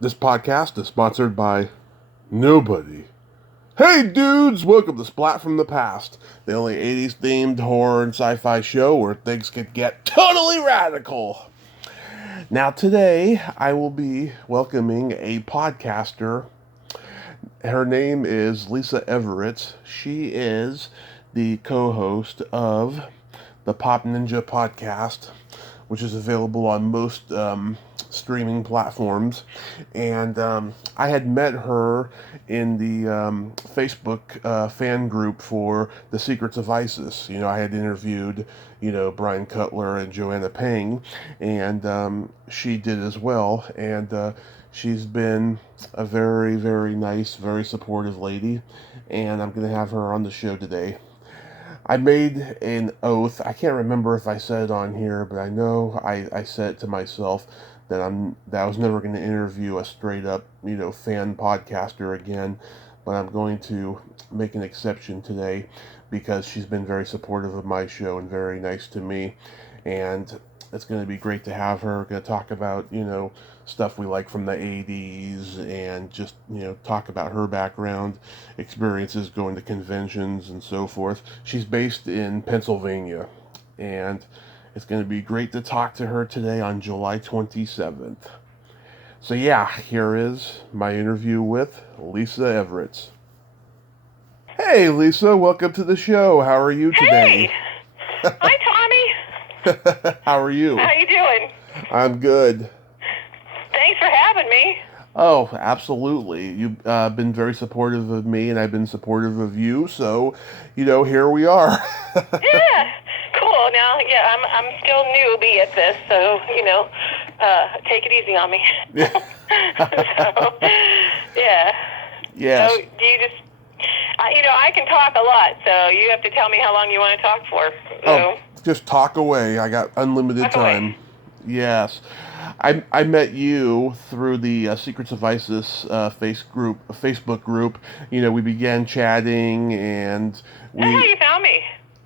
This podcast is sponsored by nobody. Hey dudes, welcome to Splat from the Past, the only 80s themed horror and sci-fi show where things can get totally radical. Now today, I will be welcoming a podcaster. Her name is Lisa Everetts. She is the co-host of the Pop Ninja podcast, which is available on most streaming platforms. And I had met her in the Facebook fan group for The Secrets of ISIS. You know, I had interviewed, Brian Cutler and Joanna Pang, and she did as well. And she's been a very, very nice, very supportive lady. And I'm going to have her on the show today. I made an oath. I can't remember if I said it on here, but I know I said it to myself that I was never going to interview a straight up, fan podcaster again. But I'm going to make an exception today because she's been very supportive of my show and very nice to me. And it's going to be great to have her. We're going to talk about, stuff we like from the 80s and just, talk about her background, experiences going to conventions and so forth. She's based in Pennsylvania, and it's going to be great to talk to her today on July 27th. So yeah, here is my interview with Lisa Everetts. Hey Lisa, welcome to the show. How are you Hey! today? Hi, Tommy. How are you? How you doing? I'm good. Thanks for having me. Oh, absolutely. You've been very supportive of me, and I've been supportive of you. So, here we are. Yeah, cool. Now, yeah, I'm still newbie at this, so take it easy on me. So, yeah. Yes. So, do you just, I can talk a lot, so you have to tell me how long you want to talk for. Oh, just talk away. I got unlimited Talk time. away. Yes. I met you through the Secrets of ISIS Facebook group. We began chatting, and That's how we, you found me.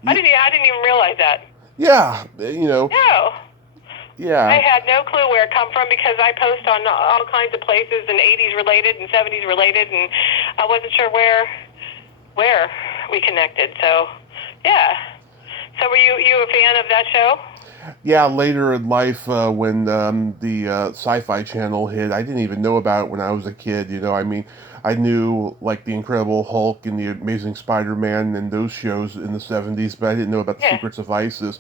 I didn't even realize that. yeah, No. I yeah. had no clue where it come from because I post on all kinds of places and 80s related and 70s related, and I wasn't sure where we connected. So, yeah. So were you a fan of that show? Yeah, later in life, when the Sci-Fi Channel hit, I didn't even know about it when I was a kid. I knew like the Incredible Hulk and the Amazing Spider-Man and those shows in the '70s, but I didn't know about the Yeah. Secrets of ISIS.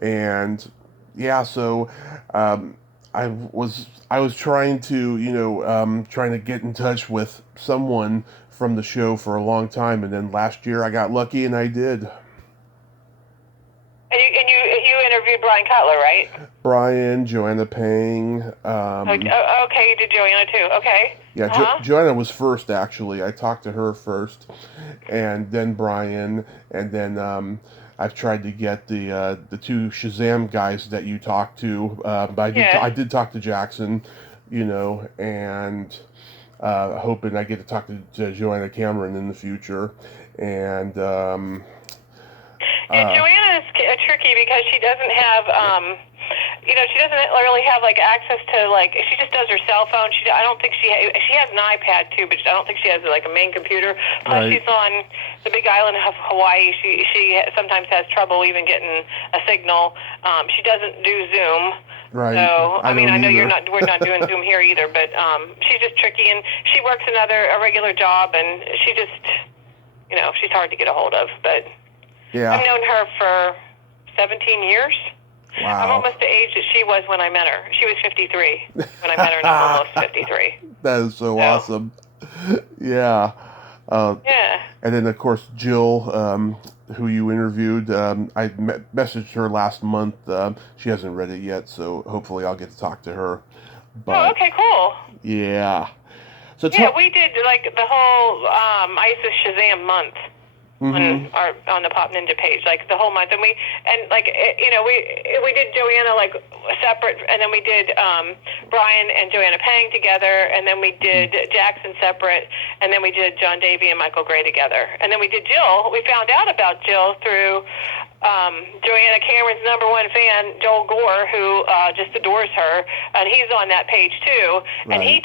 And yeah, so um, I was trying to trying to get in touch with someone from the show for a long time, and then last year I got lucky and I did. And you interviewed Brian Cutler, right? Brian, Joanna Pang. Okay, you did Joanna too. Okay. Yeah, Uh-huh. Joanna was first, actually. I talked to her first, and then Brian, and then I've tried to get the two Shazam guys that you talked to. But I Yeah. did talk to Jackson, and hoping I get to talk to Joanna Cameron in the future. And Yeah, uh, Joanna is tricky because she doesn't have, she doesn't really have like access to like. She just does her cell phone. I don't think she has an iPad too, but I don't think she has like a main computer. Plus, right, she's on the Big Island of Hawaii. She sometimes has trouble even getting a signal. She doesn't do Zoom. right. So I don't I know either. we're not doing Zoom here either, but she's just tricky, and she works a regular job, and she just she's hard to get a hold of. But I've Yeah. known her for 17 years. I'm Wow. almost the age that she was when I met her. She was 53 when I met her, and I'm almost 53. That is so So, awesome. Yeah. Uh, yeah. and then, of course, Jill, who you interviewed, I messaged her last month. She hasn't read it yet, so hopefully I'll get to talk to her. Oh, But, okay, cool. yeah. So, Yeah, we did like the whole ISIS Shazam month. mm-hmm. On the Pop Ninja page, like the whole month, and we did Joanna like separate, and then we did Brian and Joanna Pang together, and then we did Jackson separate, and then we did John Davy and Michael Gray together, and then we did Jill. We found out about Jill through Joanna Cameron's number one fan, Joel Gore, who just adores her, and he's on that page too. Right. And he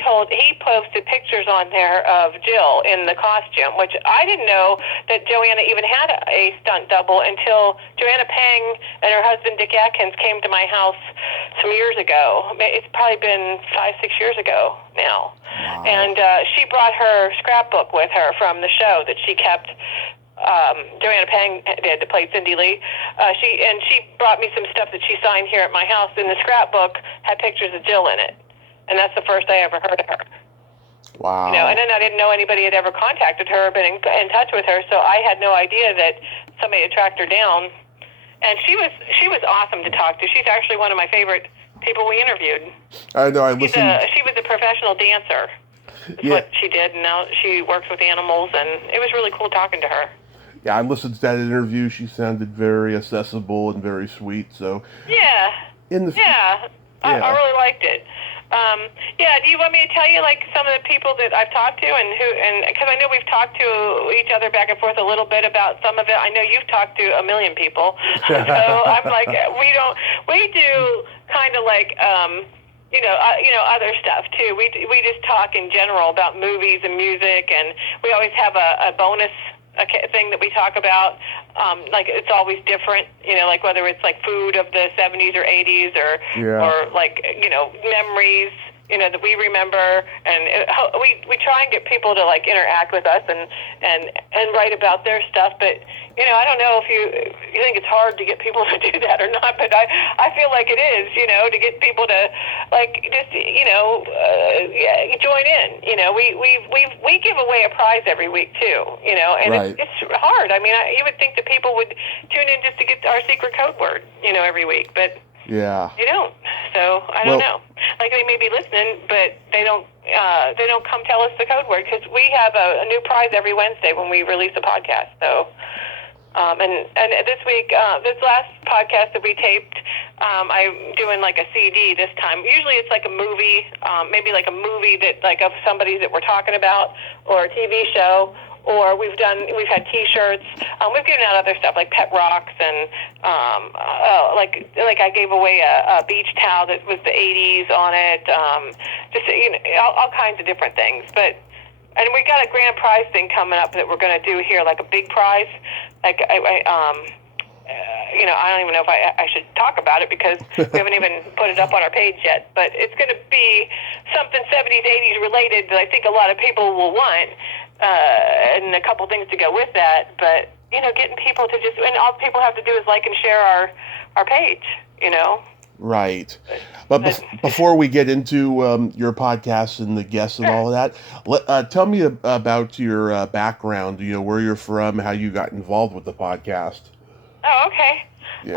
posted pictures on there of Jill in the costume, which I didn't know that Joanna even had a stunt double until Joanna Pang and her husband Dick Atkins came to my house some years ago. It's probably been 5-6 years ago now. Wow. And she brought her scrapbook with her from the show that she kept. Joanna Pang did to play Cindy Lee. She brought me some stuff that she signed here at my house. And the scrapbook had pictures of Jill in it, and that's the first I ever heard of her. Wow. You know, and then I didn't know anybody had ever contacted her or been in touch with her, so I had no idea that somebody had tracked her down. And she was awesome to talk to. She's actually one of my favorite people we interviewed. I know. I listened. She was a professional dancer. That's what she did, and now she works with animals, and it was really cool talking to her. Yeah, I listened to that interview. She sounded very accessible and very sweet. So yeah, I really liked it. Do you want me to tell you like some of the people that I've talked to and because I know we've talked to each other back and forth a little bit about some of it. I know you've talked to a million people, so I'm like we do kind of like. Other stuff too. We just talk in general about movies and music, and we always have a bonus thing that we talk about. Like it's always different, like whether it's like food of the 70s or 80s or like memories, that we remember, and we try and get people to like interact with us and write about their stuff. But I don't know if you think it's hard to get people to do that or not, but I feel like it is, to get people to like just join in. We give away a prize every week too, and right. it's hard. I mean, you would think that people would tune in just to get our secret code word, every week, but. Yeah. They don't. So I don't know. Like they may be listening, but they don't come tell us the code word because we have a new prize every Wednesday when we release a podcast. So, and this week, this last podcast that we taped, I'm doing like a CD this time. Usually it's like a movie, maybe like a movie that like of somebody that we're talking about or a TV show. Or we've had T-shirts. We've given out other stuff like pet rocks and like I gave away a beach towel that was the 80s on it. Just all kinds of different things. And we got a grand prize thing coming up that we're going to do here, like a big prize. Like I don't even know if I should talk about it because we haven't even put it up on our page yet. But it's going to be something 70s, 80s related that I think a lot of people will want. And a couple things to go with that, but getting people to and all people have to do is like and share our page, Right. But before we get into your podcast and the guests and all of that, tell me about your background. Where you're from, how you got involved with the podcast. Oh, okay. Yeah.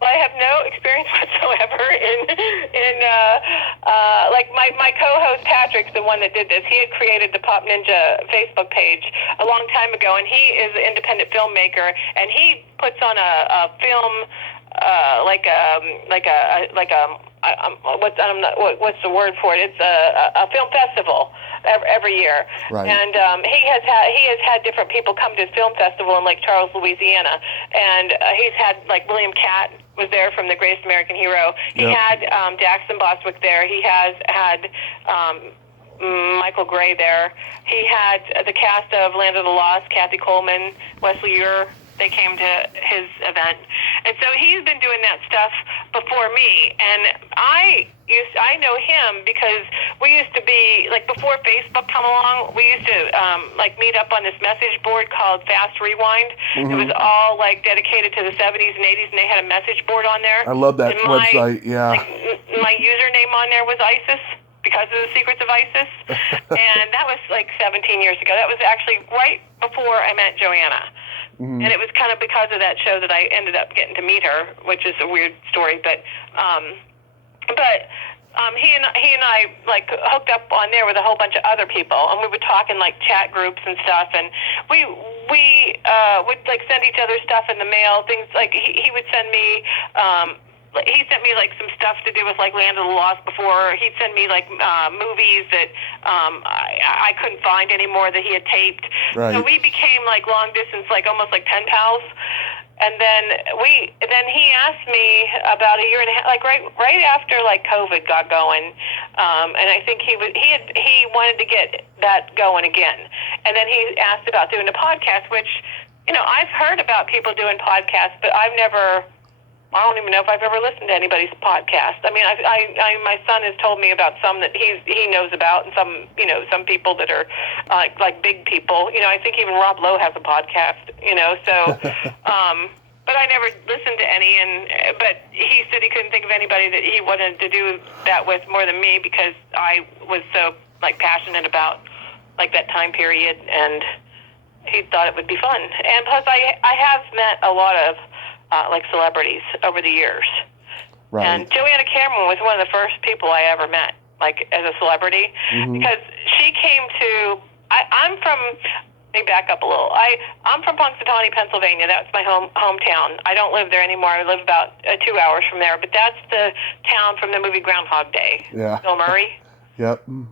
Well, I have no experience whatsoever in like my co-host Patrick's the one that did this. He had created the Pop Ninja Facebook page a long time ago, and he is an independent filmmaker, and he puts on a film what's the word for it? It's a film festival every year. Right. And he has had different people come to his film festival in Lake Charles, Louisiana, and he's had like William Catt was there from The Greatest American Hero. He had Jackson Bostwick there. He has had Michael Gray there. He had the cast of Land of the Lost, Kathy Coleman, Wesley Ure. They came to his event. And so he's been doing that stuff before me. And I know him because we used to be, like before Facebook come along, we used to like meet up on this message board called Fast Rewind. Mm-hmm. It was all like dedicated to the 70s and 80s, and they had a message board on there. I love that website, yeah. Like, my username on there was ISIS. Because of the Secrets of ISIS. And that was like 17 years ago. That was actually right before I met Joanna. Mm-hmm. And it was kind of because of that show that I ended up getting to meet her, which is a weird story. But he and I like hooked up on there with a whole bunch of other people, and we would talk in like chat groups and stuff. And we would like send each other stuff in the mail. Things like he would send me. He sent me like some stuff to do with like Land of the Lost before. He'd send me like movies that I couldn't find anymore that he had taped. Right. So we became like long distance, like almost like pen pals. And then he asked me about a year and a half, like right after like COVID got going, and I think he wanted to get that going again. And then he asked about doing a podcast, which, I've heard about people doing podcasts, but I don't even know if I've ever listened to anybody's podcast. I mean, my son has told me about some that he knows about, and some people that are like big people. I think even Rob Lowe has a podcast. So, but I never listened to any. But he said he couldn't think of anybody that he wanted to do that with more than me, because I was so like passionate about like that time period, and he thought it would be fun. And plus, I have met a lot of like celebrities over the years. Right. And Joanna Cameron was one of the first people I ever met, like as a celebrity, because she came to. I'm from. Let me back up a little. I'm from Punxsutawney, Pennsylvania. That's my hometown. I don't live there anymore. I live about 2 hours from there. But that's the town from the movie Groundhog Day. Yeah. Bill Murray. Yep. You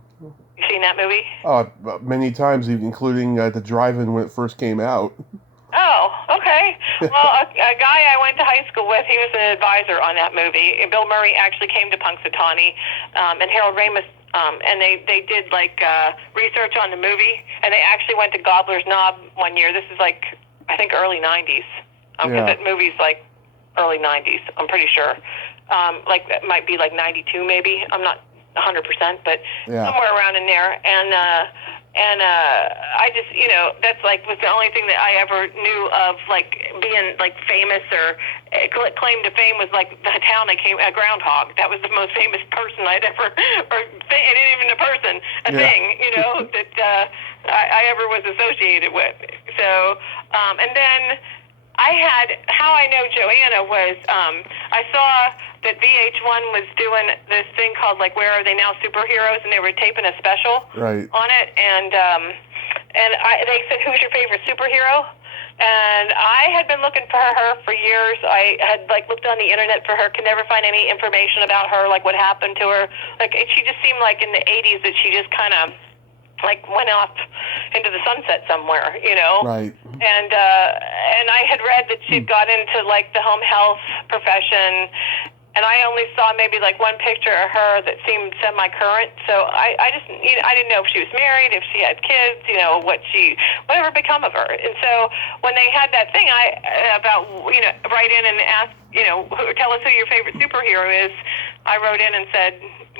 seen that movie? Oh, many times, including the drive-in when it first came out. Oh, okay. Well, a guy I went to high school with, he was an advisor on that movie. And Bill Murray actually came to Punxsutawney, and Harold Ramis, and they did like research on the movie, and they actually went to Gobbler's Knob one year. This is like, I think, early 90s, because that movie's like early 90s, I'm pretty sure. Like, it might be like 92 maybe. I'm not 100%, but somewhere around in there. And I just, that's like was the only thing that I ever knew of, like being like famous or claim to fame was like the town I came, Groundhog. That was the most famous person I'd ever, or it ain't even a person, thing, that I ever was associated with. So, and then how I know Joanna was, I saw that VH1 was doing this thing called, like, Where Are They Now, Superheroes, and they were taping a special on it, and they said, who's your favorite superhero? And I had been looking for her for years. I had, like, looked on the internet for her, could never find any information about her, like, what happened to her. Like, she just seemed like in the 80s that she just kind of, like, went off into the sunset somewhere, Right. And I had read that she'd got into, like, the home health profession, and I only saw maybe, like, one picture of her that seemed semi-current. So I just, I didn't know if she was married, if she had kids, whatever become of her. And so when they had that thing about, write in and ask, tell us who your favorite superhero is, I wrote in and said,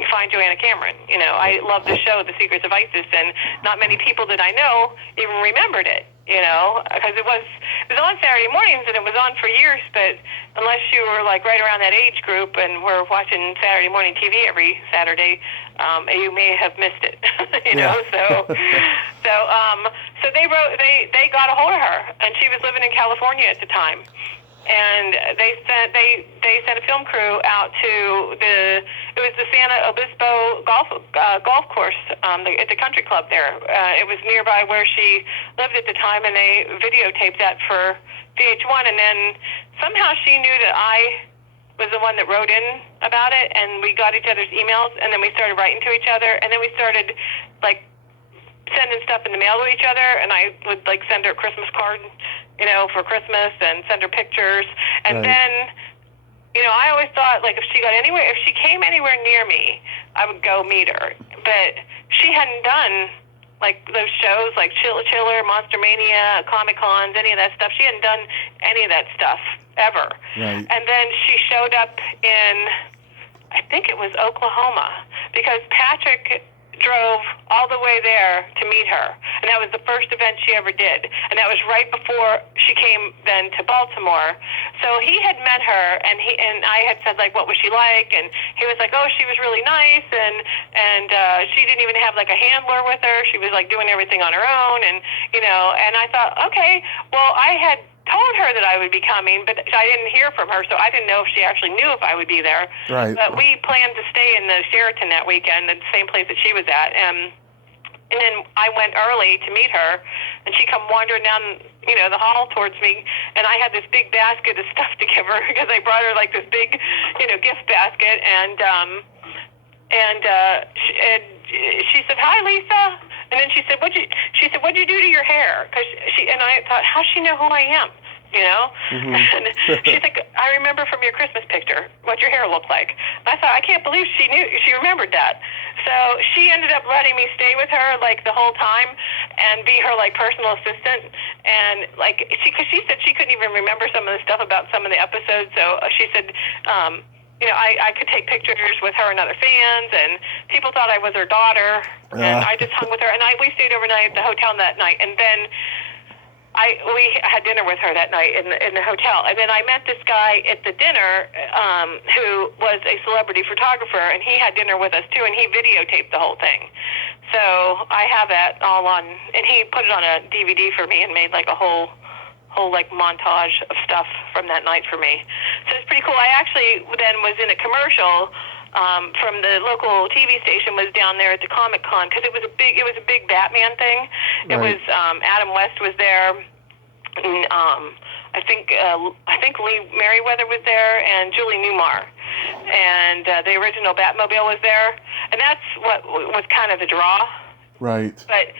find Joanna Cameron. I love the show, The Secrets of ISIS, and not many people that I know even remembered it, because it was on Saturday mornings, and it was on for years, but unless you were, like, right around that age group and were watching Saturday morning TV every Saturday, you may have missed it, So they got a hold of her, and she was living in California at the time. And they sent a film crew out to the Santa Obispo golf course at the country club there. It was nearby where she lived at the time, and they videotaped that for VH1. And then somehow she knew that I was the one that wrote in about it, and we got each other's emails, and then we started writing to each other, and then we started, like, sending stuff in the mail to each other, and I would, like, send her a Christmas card, for Christmas, and send her pictures. And then, I always thought, like, if she came anywhere near me, I would go meet her. But she hadn't done, like, those shows, like Chiller, Monster Mania, Comic Cons, any of that stuff. She hadn't done any of that stuff ever. Right. And then she showed up in, I think it was Oklahoma, because Patrick drove all the way there to meet her, and that was the first event she ever did, and that was right before she came then to Baltimore. So he had met her, and I had said, like, what was she like, and he was like, oh, she was really nice, and she didn't even have, like, a handler with her. She was, like, doing everything on her own, and and I thought, okay, well, I had told her that I would be coming, but I didn't hear from her, so I didn't know if she actually knew if I would be there. Right. But we planned to stay in the Sheraton that weekend, the same place that she was at. And then I went early to meet her, and she come wandering down, the hall towards me, and I had this big basket of stuff to give her, because I brought her, like, this big, gift basket, and she said, hi, Lisa. And then she said, what'd you do to your hair? And I thought, how's she know who I am? you know? And she's like, I remember from your Christmas picture what your hair looked like. And I thought, I can't believe she remembered that. So she ended up letting me stay with her like the whole time and be her like personal assistant. And like, because she said she couldn't even remember some of the stuff about some of the episodes. So she said, you know, I could take pictures with her and other fans, and people thought I was her daughter, and I just hung with her. And we stayed overnight at the hotel that night, and then we had dinner with her that night in the hotel. And then I met this guy at the dinner who was a celebrity photographer, and he had dinner with us too, and he videotaped the whole thing. So I have that all on, and he put it on a DVD for me and made like a whole like montage of stuff from that night for me. So it's pretty cool. I actually then was in a commercial from the local TV station, was down there at the Comic Con, because it was a big Batman thing. It was Adam West was there, and I think Lee Merriweather was there, and Julie Newmar, and the original Batmobile was there, and that's what was kind of the draw. Right. But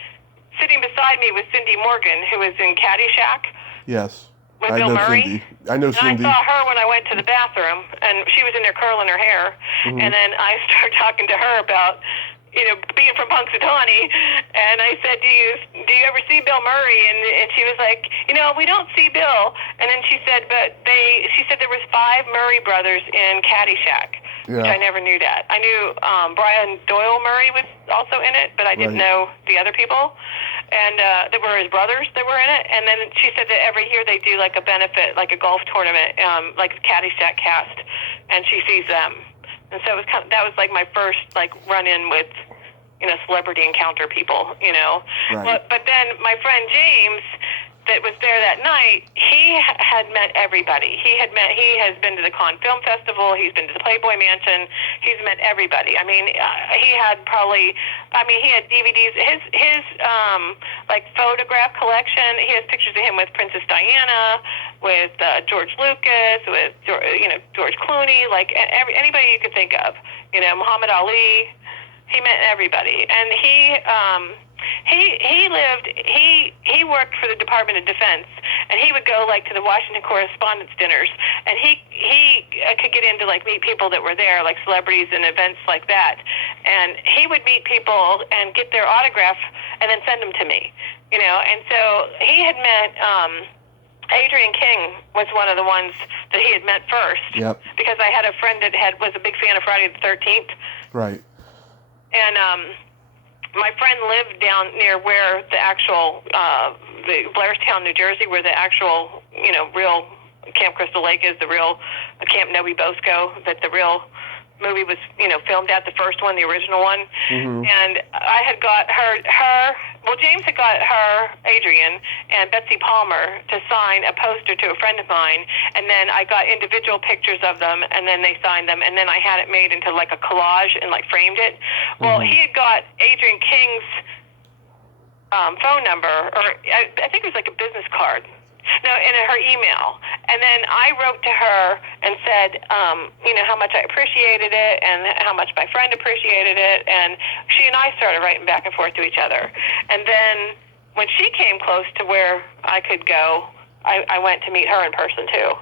sitting beside me was Cindy Morgan, who was in Caddyshack. Yes. With I Bill know Murray. Cindy. I know Cindy. And I saw her when I went to the bathroom, and she was in there curling her hair. And then I started talking to her about, you know, being from Punxsutawney, and I said, do you ever see Bill Murray? And she was like, you know, we don't see Bill. And then she said, she said there was 5 Murray brothers in Caddyshack, which I never knew that. I knew Brian Doyle Murray was also in it, but I didn't know the other people. And that were his brothers that were in it. And then she said that every year they do like a benefit, like a golf tournament, like a Caddyshack cast, and she sees them. And so it was that was like my first like run-in with, you know, celebrity encounter people, you know. Right. But then my friend James, that was there that night, he had met everybody. He has been to the Cannes Film Festival. He's been to the Playboy Mansion. He's met everybody. I mean, he had DVDs. His like photograph collection. He has pictures of him with Princess Diana, with George Lucas, with George Clooney, like anybody you could think of. You know, Muhammad Ali. He met everybody, and he worked for the Department of Defense, and he would go like to the Washington Correspondents' dinners, and he could get into like meet people that were there, like celebrities and events like that, and he would meet people and get their autograph and then send them to me, you know. And so he had met Adrian King was one of the ones that he had met first, because I had a friend that was a big fan of Friday the 13th, right, and my friend lived down near where the actual, the Blairstown, New Jersey, where the actual, you know, real Camp Crystal Lake is, the real Camp Novi Bosco, that the real movie was, you know, filmed at, the first one, the original one. And I had got James had got Adrian, and Betsy Palmer to sign a poster to a friend of mine, and then I got individual pictures of them, and then they signed them, and then I had it made into like a collage and like framed it. Well, he had got Adrian King's phone number, or I think it was like a business card. No, in her email. And then I wrote to her and said, you know, how much I appreciated it and how much my friend appreciated it. And she and I started writing back and forth to each other. And then when she came close to where I could go, I went to meet her in person too.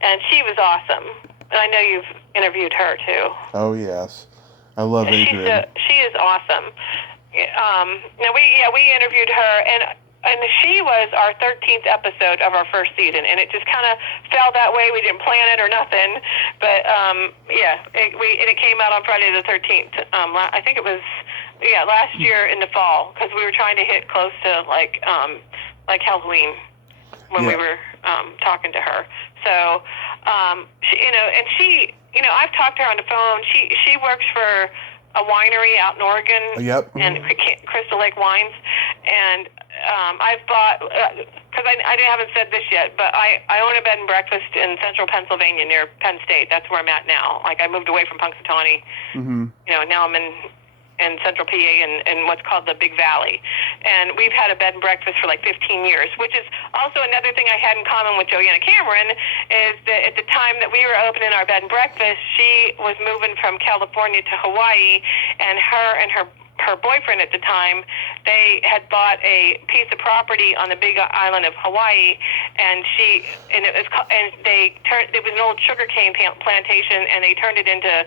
And she was awesome. And I know you've interviewed her too. Oh, yes. I love Adrian. She is awesome. Now we interviewed her, and she was our 13th episode of our first season, and it just kind of fell that way. We didn't plan it or nothing, but it came out on Friday the 13th. I think it was last year in the fall, because we were trying to hit close to like Halloween when we were talking to her. So she, I've talked to her on the phone. She works for a winery out in Oregon, and Crystal Lake Wines, and I've bought, because I haven't said this yet, but I own a bed and breakfast in central Pennsylvania near Penn State. That's where I'm at now. Like, I moved away from Punxsutawney, now I'm in central PA in what's called the Big Valley. And we've had a bed and breakfast for like 15 years, which is also another thing I had in common with Joanna Cameron, is that at the time that we were opening our bed and breakfast, she was moving from California to Hawaii, and her boyfriend at the time, they had bought a piece of property on the big island of Hawaii, and it was an old sugarcane plantation, and they turned it into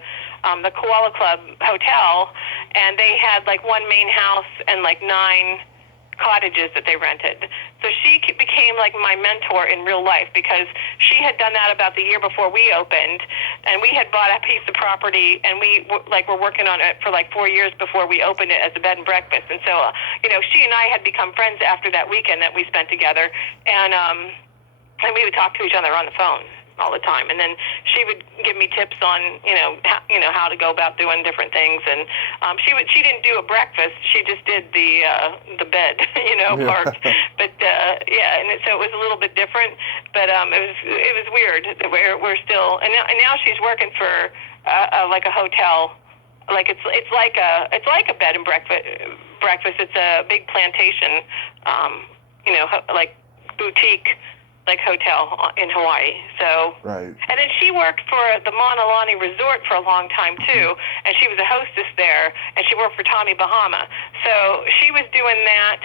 the Koala Club Hotel, and they had like one main house and like 9 cottages that they rented. So she became like my mentor in real life, because she had done that about the year before we opened, and we had bought a piece of property, and we were working on it for like 4 years before we opened it as a bed and breakfast. And so she and I had become friends after that weekend that we spent together, and we would talk to each other on the phone all the time. And then she would give me tips on how to go about doing different things. And she didn't do a breakfast, she just did the bed part. But and so it was a little bit different, but it was weird that we're still, and now she's working for like a hotel. Like it's like a bed and breakfast. It's a big plantation, like boutique, like hotel in Hawaii. So right. And then she worked for the Mauna Lani Resort for a long time too, and she was a hostess there, and she worked for Tommy Bahama. So she was doing that,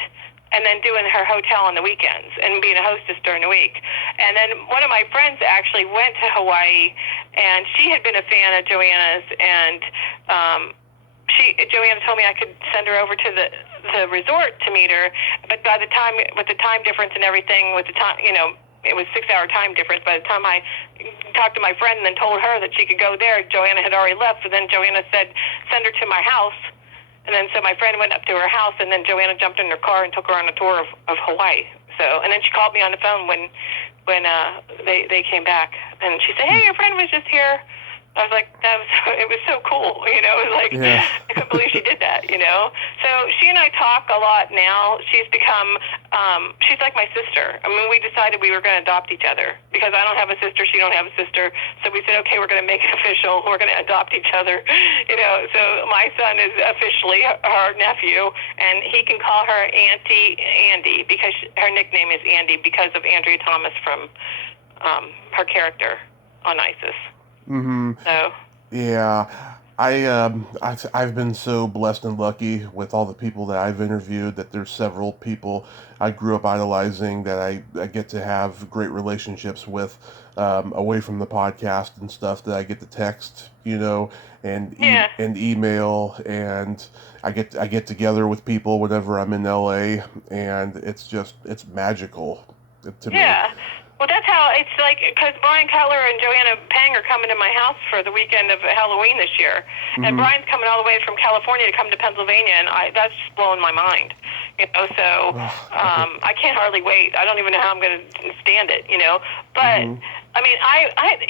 and then doing her hotel on the weekends, and being a hostess during the week. And then one of my friends actually went to Hawaii, and she had been a fan of Joanna's, and Joanna told me I could send her over to the resort to meet her, but by the time, with the time difference and everything, with the time, it was 6-hour time difference. By the time I talked to my friend and then told her that she could go there, Joanna had already left. So then Joanna said, send her to my house. And then so my friend went up to her house, and then Joanna jumped in her car and took her on a tour of Hawaii. So, and then she called me on the phone when they came back, and she said, hey, your friend was just here. I was like, it was so cool, It was like, I couldn't believe she did that, So she and I talk a lot now. She's become, she's like my sister. I mean, we decided we were going to adopt each other, because I don't have a sister, she don't have a sister. So we said, okay, we're going to make it official. We're going to adopt each other, So my son is officially her nephew, and he can call her Auntie Andy, because her nickname is Andy because of Andrea Thomas from her character on ISIS. Mm-hmm. So. Yeah, I've been so blessed and lucky with all the people that I've interviewed, that there's several people I grew up idolizing that I get to have great relationships with, away from the podcast and stuff, that I get to text, and email, and I get together with people whenever I'm in LA, and it's magical to me. Yeah. Well, that's how it's like, because Brian Cutler and Joanna Pang are coming to my house for the weekend of Halloween this year. Mm-hmm. And Brian's coming all the way from California to come to Pennsylvania, and that's just blowing my mind. So I can't hardly wait. I don't even know how I'm going to stand it, But, I mean,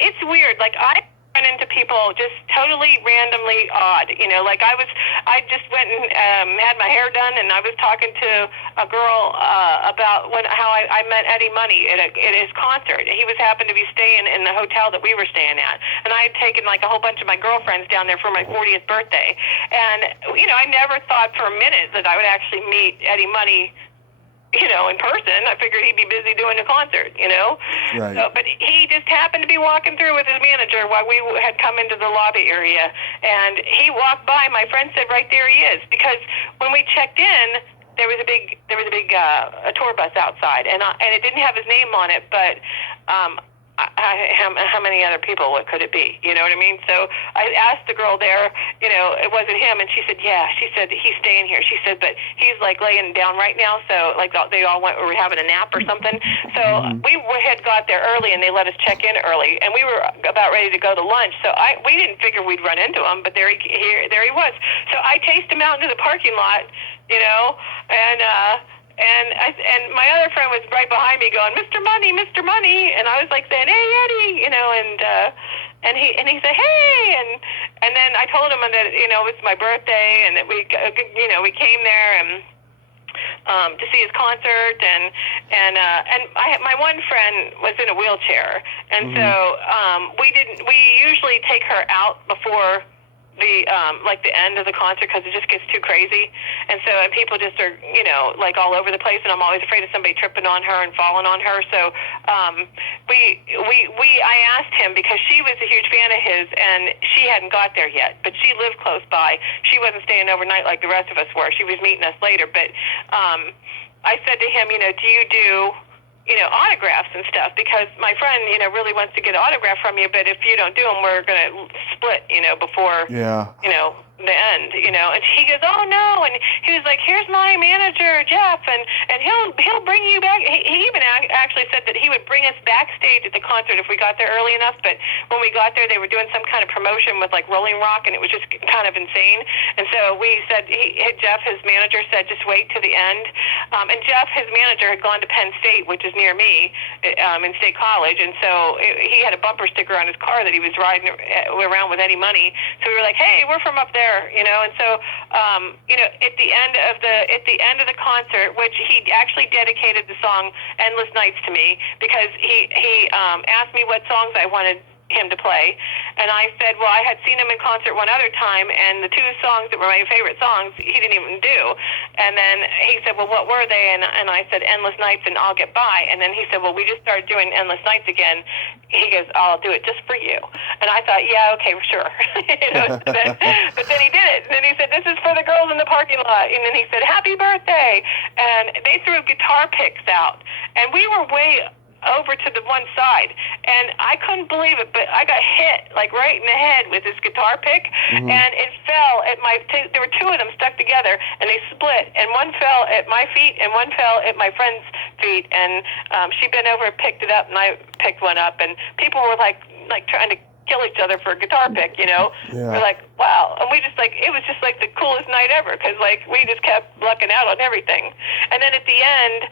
it's weird. Like, I run into people just totally randomly odd, like I just went and had my hair done, and I was talking to a girl about how I met Eddie Money at his concert. He happened to be staying in the hotel that we were staying at, and I had taken like a whole bunch of my girlfriends down there for my 40th birthday, and I never thought for a minute that I would actually meet Eddie Money in person. I figured he'd be busy doing a concert, Right. So, but he just happened to be walking through with his manager while we had come into the lobby area, and he walked by. My friend said, right there he is, because when we checked in, there was a big a tour bus outside, and it didn't have his name on it, but how many other people? What could it be? You know what I mean? So I asked the girl there, it wasn't him, and she said, yeah. She said he's staying here. She said, but he's like laying down right now. So like they all were having a nap or something. So we had got there early, and they let us check in early, and we were about ready to go to lunch. So we didn't figure we'd run into him, but there he was. So I chased him out into the parking lot, and my other friend was right behind me going, Mr. Money, Mr. Money. And I was like saying, hey, Eddie, and he said, hey. And then I told him that, it was my birthday, and that we came there and to see his concert, and my one friend was in a wheelchair. And so we usually take her out before like the end of the concert because it just gets too crazy, and so people just are like all over the place, and I'm always afraid of somebody tripping on her and falling on her. So I asked him because she was a huge fan of his, and she hadn't got there yet, but she lived close by. She wasn't staying overnight like the rest of us were. She was meeting us later, but I said to him, do you do autographs and stuff, because my friend, really wants to get an autograph from you, but if you don't do them, we're going to split, before, the end, and he goes, oh no, and he was like, here's my manager, Jeff, and he'll bring you back. He even actually said that he would bring us backstage at the concert if we got there early enough, but when we got there, they were doing some kind of promotion with like Rolling Rock, and it was just kind of insane, and so we said, Jeff, his manager, said, just wait to the end, and Jeff, his manager, had gone to Penn State, which is near me, in State College, and so he had a bumper sticker on his car that he was riding around with Eddie Money, so we were like, hey, we're from up there, and so at the end of the concert, which he actually dedicated the song Endless Nights to me, because he asked me what songs I wanted him to play, and I said, well, I had seen him in concert one other time, and the two songs that were my favorite songs he didn't even do, and then he said, well, what were they? And I said, Endless Nights and I'll Get By, and then he said, well, we just started doing Endless Nights again. He goes, I'll do it just for you. And I thought, yeah, okay, sure. But then he did it, and then he said, this is for the girls in the parking lot, and then he said, happy birthday, and they threw guitar picks out, and we were way over to the one side, and I couldn't believe it, but I got hit like right in the head with this guitar pick, and it fell at there were two of them stuck together, and they split, and one fell at my feet and one fell at my friend's feet, and she bent over and picked it up, and I picked one up, and people were like trying to kill each other for a guitar pick, Yeah. We're like, wow, and we just it was just like the coolest night ever, because we just kept lucking out on everything. And then at the end,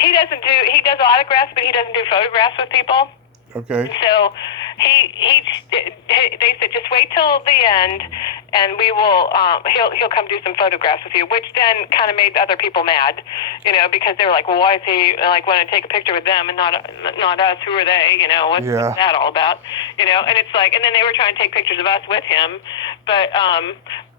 he does autographs, but he doesn't do photographs with people. Okay. So they said, just wait till the end, and we will. He'll come do some photographs with you, which then kind of made other people mad, because they were like, well, why is he want to take a picture with them and not us? Who are they? What's that all about? And it's like, and then they were trying to take pictures of us with him, but.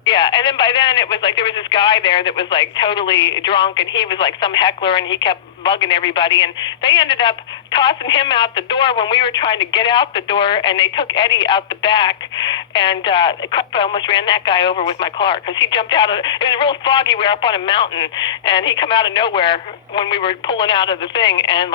Yeah, and then by then it was like there was this guy there that was like totally drunk, and he was like some heckler, and he kept bugging everybody, and they ended up tossing him out the door when we were trying to get out the door, and they took Eddie out the back, and I almost ran that guy over with my car, because he jumped out of, it was real foggy, we were up on a mountain, and he come out of nowhere when we were pulling out of the thing, and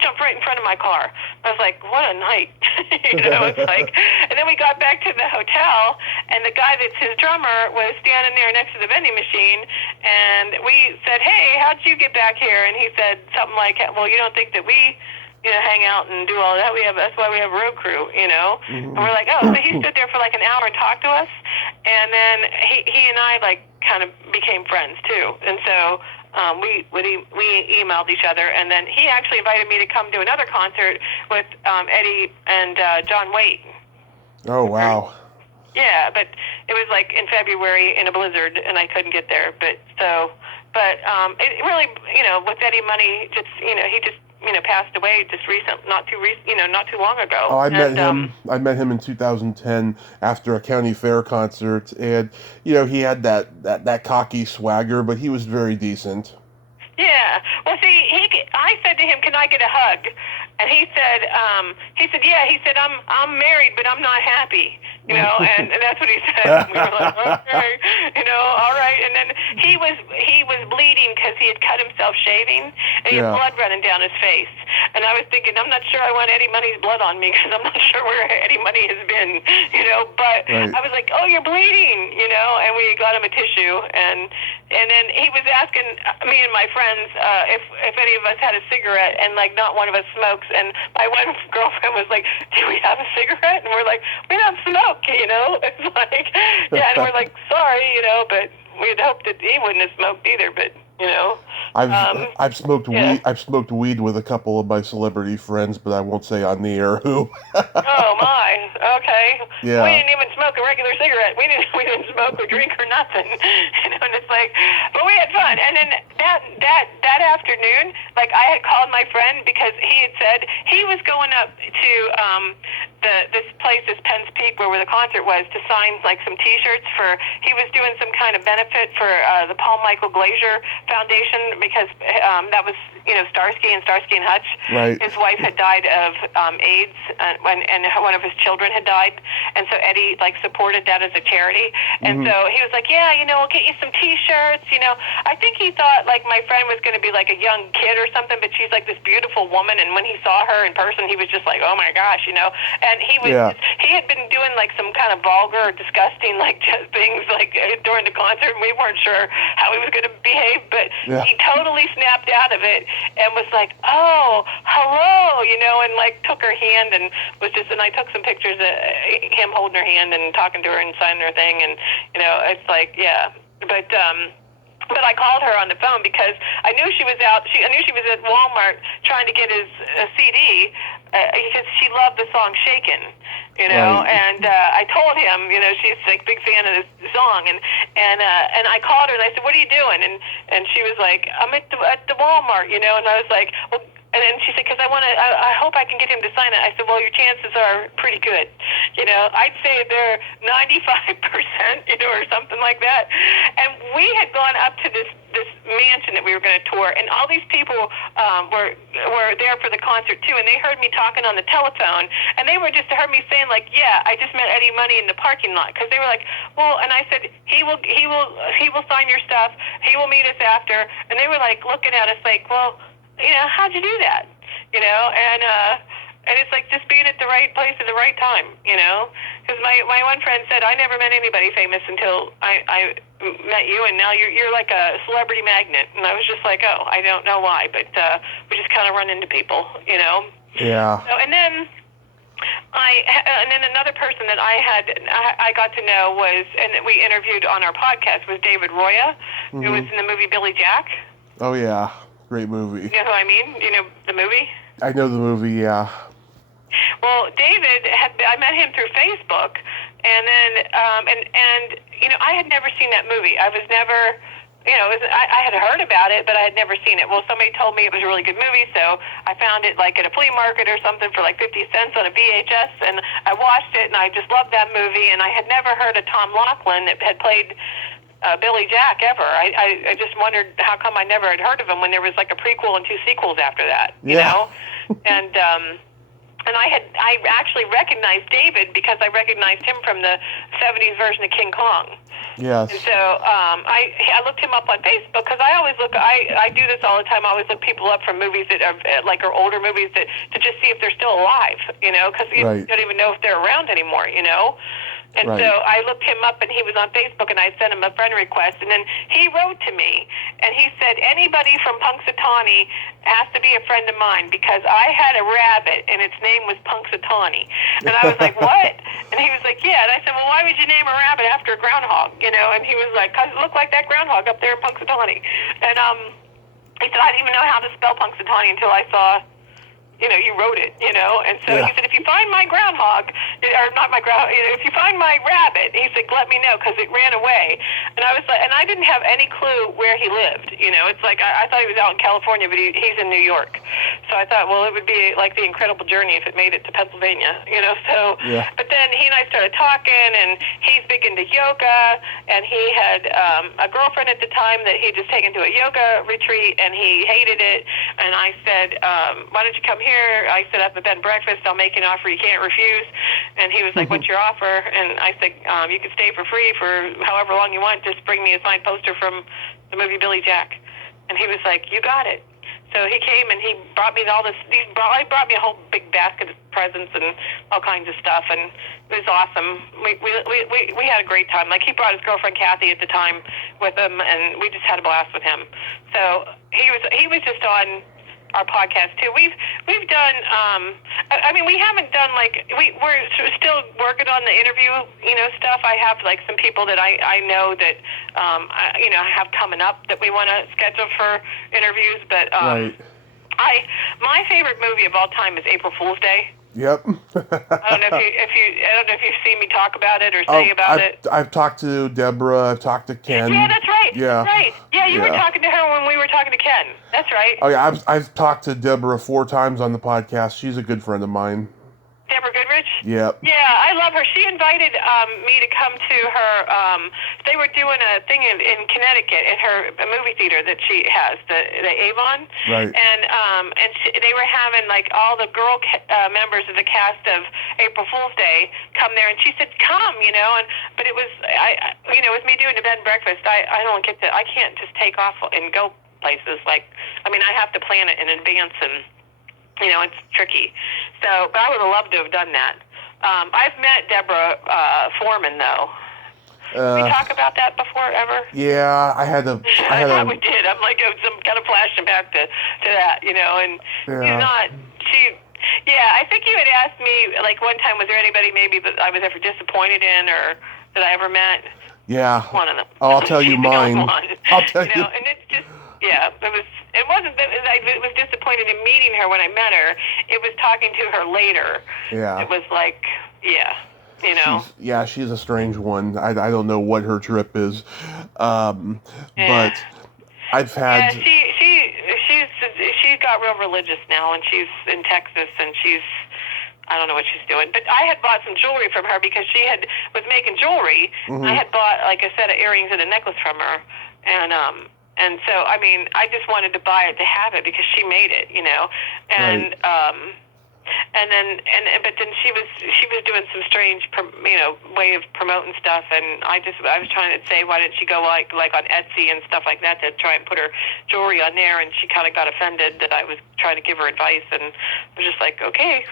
jumped right in front of my car. I was like, what a night. It's like, and then we got back to the hotel, and the guy that's his drummer was standing there next to the vending machine, and we said, hey, how'd you get back here? And he said something like, well, you don't think that we hang out and do all that? That's why we have road crew, And we're like, oh, so he stood there for like an hour and talked to us, and then he and I kind of became friends too, and so we emailed each other, and then he actually invited me to come to another concert with Eddie and John Waite. Oh, wow. Yeah, but it was like in February in a blizzard, and I couldn't get there. But it really, with Eddie Money, just he just passed away just not too long ago. Oh, I met him in 2010 after a county fair concert, and he had that cocky swagger, but he was very decent. Yeah. Well, see, I said to him, "Can I get a hug?" And he said, "Yeah." He said, "I'm married, but I'm not happy." And that's what he said. And we were like, "Okay, all right." And then he was bleeding because he had cut himself shaving, and he had blood running down his face. And I was thinking, I'm not sure I want Eddie Money's blood on me, because I'm not sure where Eddie Money has been, But right. I was like, "Oh, you're bleeding," And we got him a tissue, and then he was asking me and my friends if any of us had a cigarette, and not one of us smokes. And my one girlfriend was like, "Do we have a cigarette?" And we're like, "We don't smoke." It's like, yeah, and we're like, sorry, but we had hoped that he wouldn't have smoked either, but, I've smoked weed. I've smoked weed with a couple of my celebrity friends, but I won't say on the air who. Oh my, okay. Yeah. We didn't even smoke a regular cigarette. We didn't smoke or drink or nothing. And it's like, but we had fun. And then that afternoon, I had called my friend, because he had said he was going up to this place, this Penn's Peak, where the concert was, to sign like some T-shirts for. He was doing some kind of benefit for the Paul Michael Glazier Foundation, because that was Starsky and Hutch. Right. His wife had died of AIDS, and one of his children had died, and so Eddie like supported that as a charity. And so he was like, yeah, we'll get you some T-shirts. I think he thought like my friend was going to be like a young kid or something, but she's like this beautiful woman, and when he saw her in person, he was just like, oh my gosh, and he was he had been doing like some kind of vulgar or disgusting like just things like during the concert, and we weren't sure how he was going to behave, but he totally snapped out of it and was like, oh, hello, and like took her hand and was just, and I took some pictures of him holding her hand and talking to her and signing her thing, and it's like, but I called her on the phone because I knew she was out. I knew she was at Walmart trying to get his CD because she loved the song "Shakin'," Right. And I told him, she's like a big fan of this song, and I called her and I said, "What are you doing?" And she was like, "I'm at the Walmart," and I was like, "Well." And then she said, because I hope I can get him to sign it. I said, well, your chances are pretty good. I'd say they're 95%, or something like that. And we had gone up to this mansion that we were going to tour, and all these people were there for the concert too, and they heard me talking on the telephone, and they just heard me saying like, yeah, I just met Eddie Money in the parking lot, because they were like, well, and I said, he will sign your stuff, he will meet us after, and they were like looking at us like, well, how'd you do that? And it's like just being at the right place at the right time, because my one friend said, I never met anybody famous until I met you, and now you're like a celebrity magnet. And I was just like, oh, I don't know why, but we just kind of run into people, Yeah. So, and then another person that I got to know was, and that we interviewed on our podcast, was David Roya, who was in the movie Billy Jack. Oh yeah. Great movie. You know who I mean? You know the movie? I know the movie, yeah. Well, David I met him through Facebook, and then I had never seen that movie. I was never, I had heard about it, but I had never seen it. Well, somebody told me it was a really good movie, so I found it like at a flea market or something for like 50 cents on a VHS, and I watched it, and I just loved that movie. And I had never heard of Tom Laughlin that had played Billy Jack ever. I just wondered how come I never had heard of him when there was like a prequel and 2 sequels after that, and I actually recognized David because I recognized him from the 70s version of King Kong. Yes. And so I looked him up on Facebook, because I always look, I do this all the time. I always look people up from movies that are older movies to just see if they're still alive, because you don't even know if they're around anymore, And so I looked him up, and he was on Facebook, and I sent him a friend request, and then he wrote to me, and he said, anybody from Punxsutawney has to be a friend of mine, because I had a rabbit, and its name was Punxsutawney. And I was like, what? And he was like, yeah. And I said, well, why would you name a rabbit after a groundhog? And he was like, because it looked like that groundhog up there in Punxsutawney. And he said, I didn't even know how to spell Punxsutawney until I saw you wrote it, and so he said, if you find my groundhog, or not my groundhog, if you find my rabbit, he said, let me know, because it ran away. And I was like, and I didn't have any clue where he lived, it's like, I thought he was out in California, but he's in New York. So I thought, well, it would be like the incredible journey if it made it to Pennsylvania, but then he and I started talking, and he's big into yoga, and he had a girlfriend at the time that he had just taken to a yoga retreat, and he hated it, and I said, why don't you come here? I set up a bed and breakfast. I'll make an offer you can't refuse. And he was like, what's your offer? And I said, you can stay for free for however long you want. Just bring me a signed poster from the movie Billy Jack. And he was like, you got it. So he came, and he brought me all this. He brought me a whole big basket of presents and all kinds of stuff, and it was awesome. We had a great time. Like, he brought his girlfriend Kathy at the time with him, and we just had a blast with him. So he was just on our podcast too. We've done. We haven't done we're still working on the interview stuff. I have like some people that I know that I have coming up that we want to schedule for interviews. But my favorite movie of all time is April Fool's Day. Yep. I don't know if you've seen me talk about it or say about it. I've talked to Deborah. I've talked to Ken. Yeah, that's right. Yeah. That's right. Yeah, you were talking to her when we were talking to Ken. That's right. Oh yeah, I've talked to Deborah 4 times on the podcast. She's a good friend of mine. Deborah Goodrich? Yep. Yeah, I love her. She invited me to come to her. They were doing a thing in Connecticut at her movie theater that she has, the Avon. Right. And they were having like all the girl members of the cast of April Fool's Day come there, and she said, "Come," but it was with me doing the bed and breakfast. I don't get I can't just take off and go places. I have to plan it in advance and. It's tricky. So, but I would have loved to have done that. I've met Deborah Foreman, though. Did we talk about that before, ever? Yeah, I thought we did. I'm like, I'm kind of flashing back to that, and yeah. I think you had asked me, like, one time, was there anybody maybe that I was ever disappointed in or that I ever met? Yeah. One of them. Oh, I'll tell you mine. I'll tell you. And it's just, it wasn't that I was disappointed in meeting her when I met her. It was talking to her later. Yeah. It was like, She's a strange one. I don't know what her trip is. But I've had... Yeah, she's got real religious now, and she's in Texas, and I don't know what she's doing. But I had bought some jewelry from her because she was making jewelry. Mm-hmm. I had bought like a set of earrings and a necklace from her, and so I just wanted to buy it to have it because she made it, and right. But then she was doing some strange way of promoting stuff, and I was trying to say, why didn't she go like on Etsy and stuff like that to try and put her jewelry on there, and she kind of got offended that I was trying to give her advice, and I was just like, okay,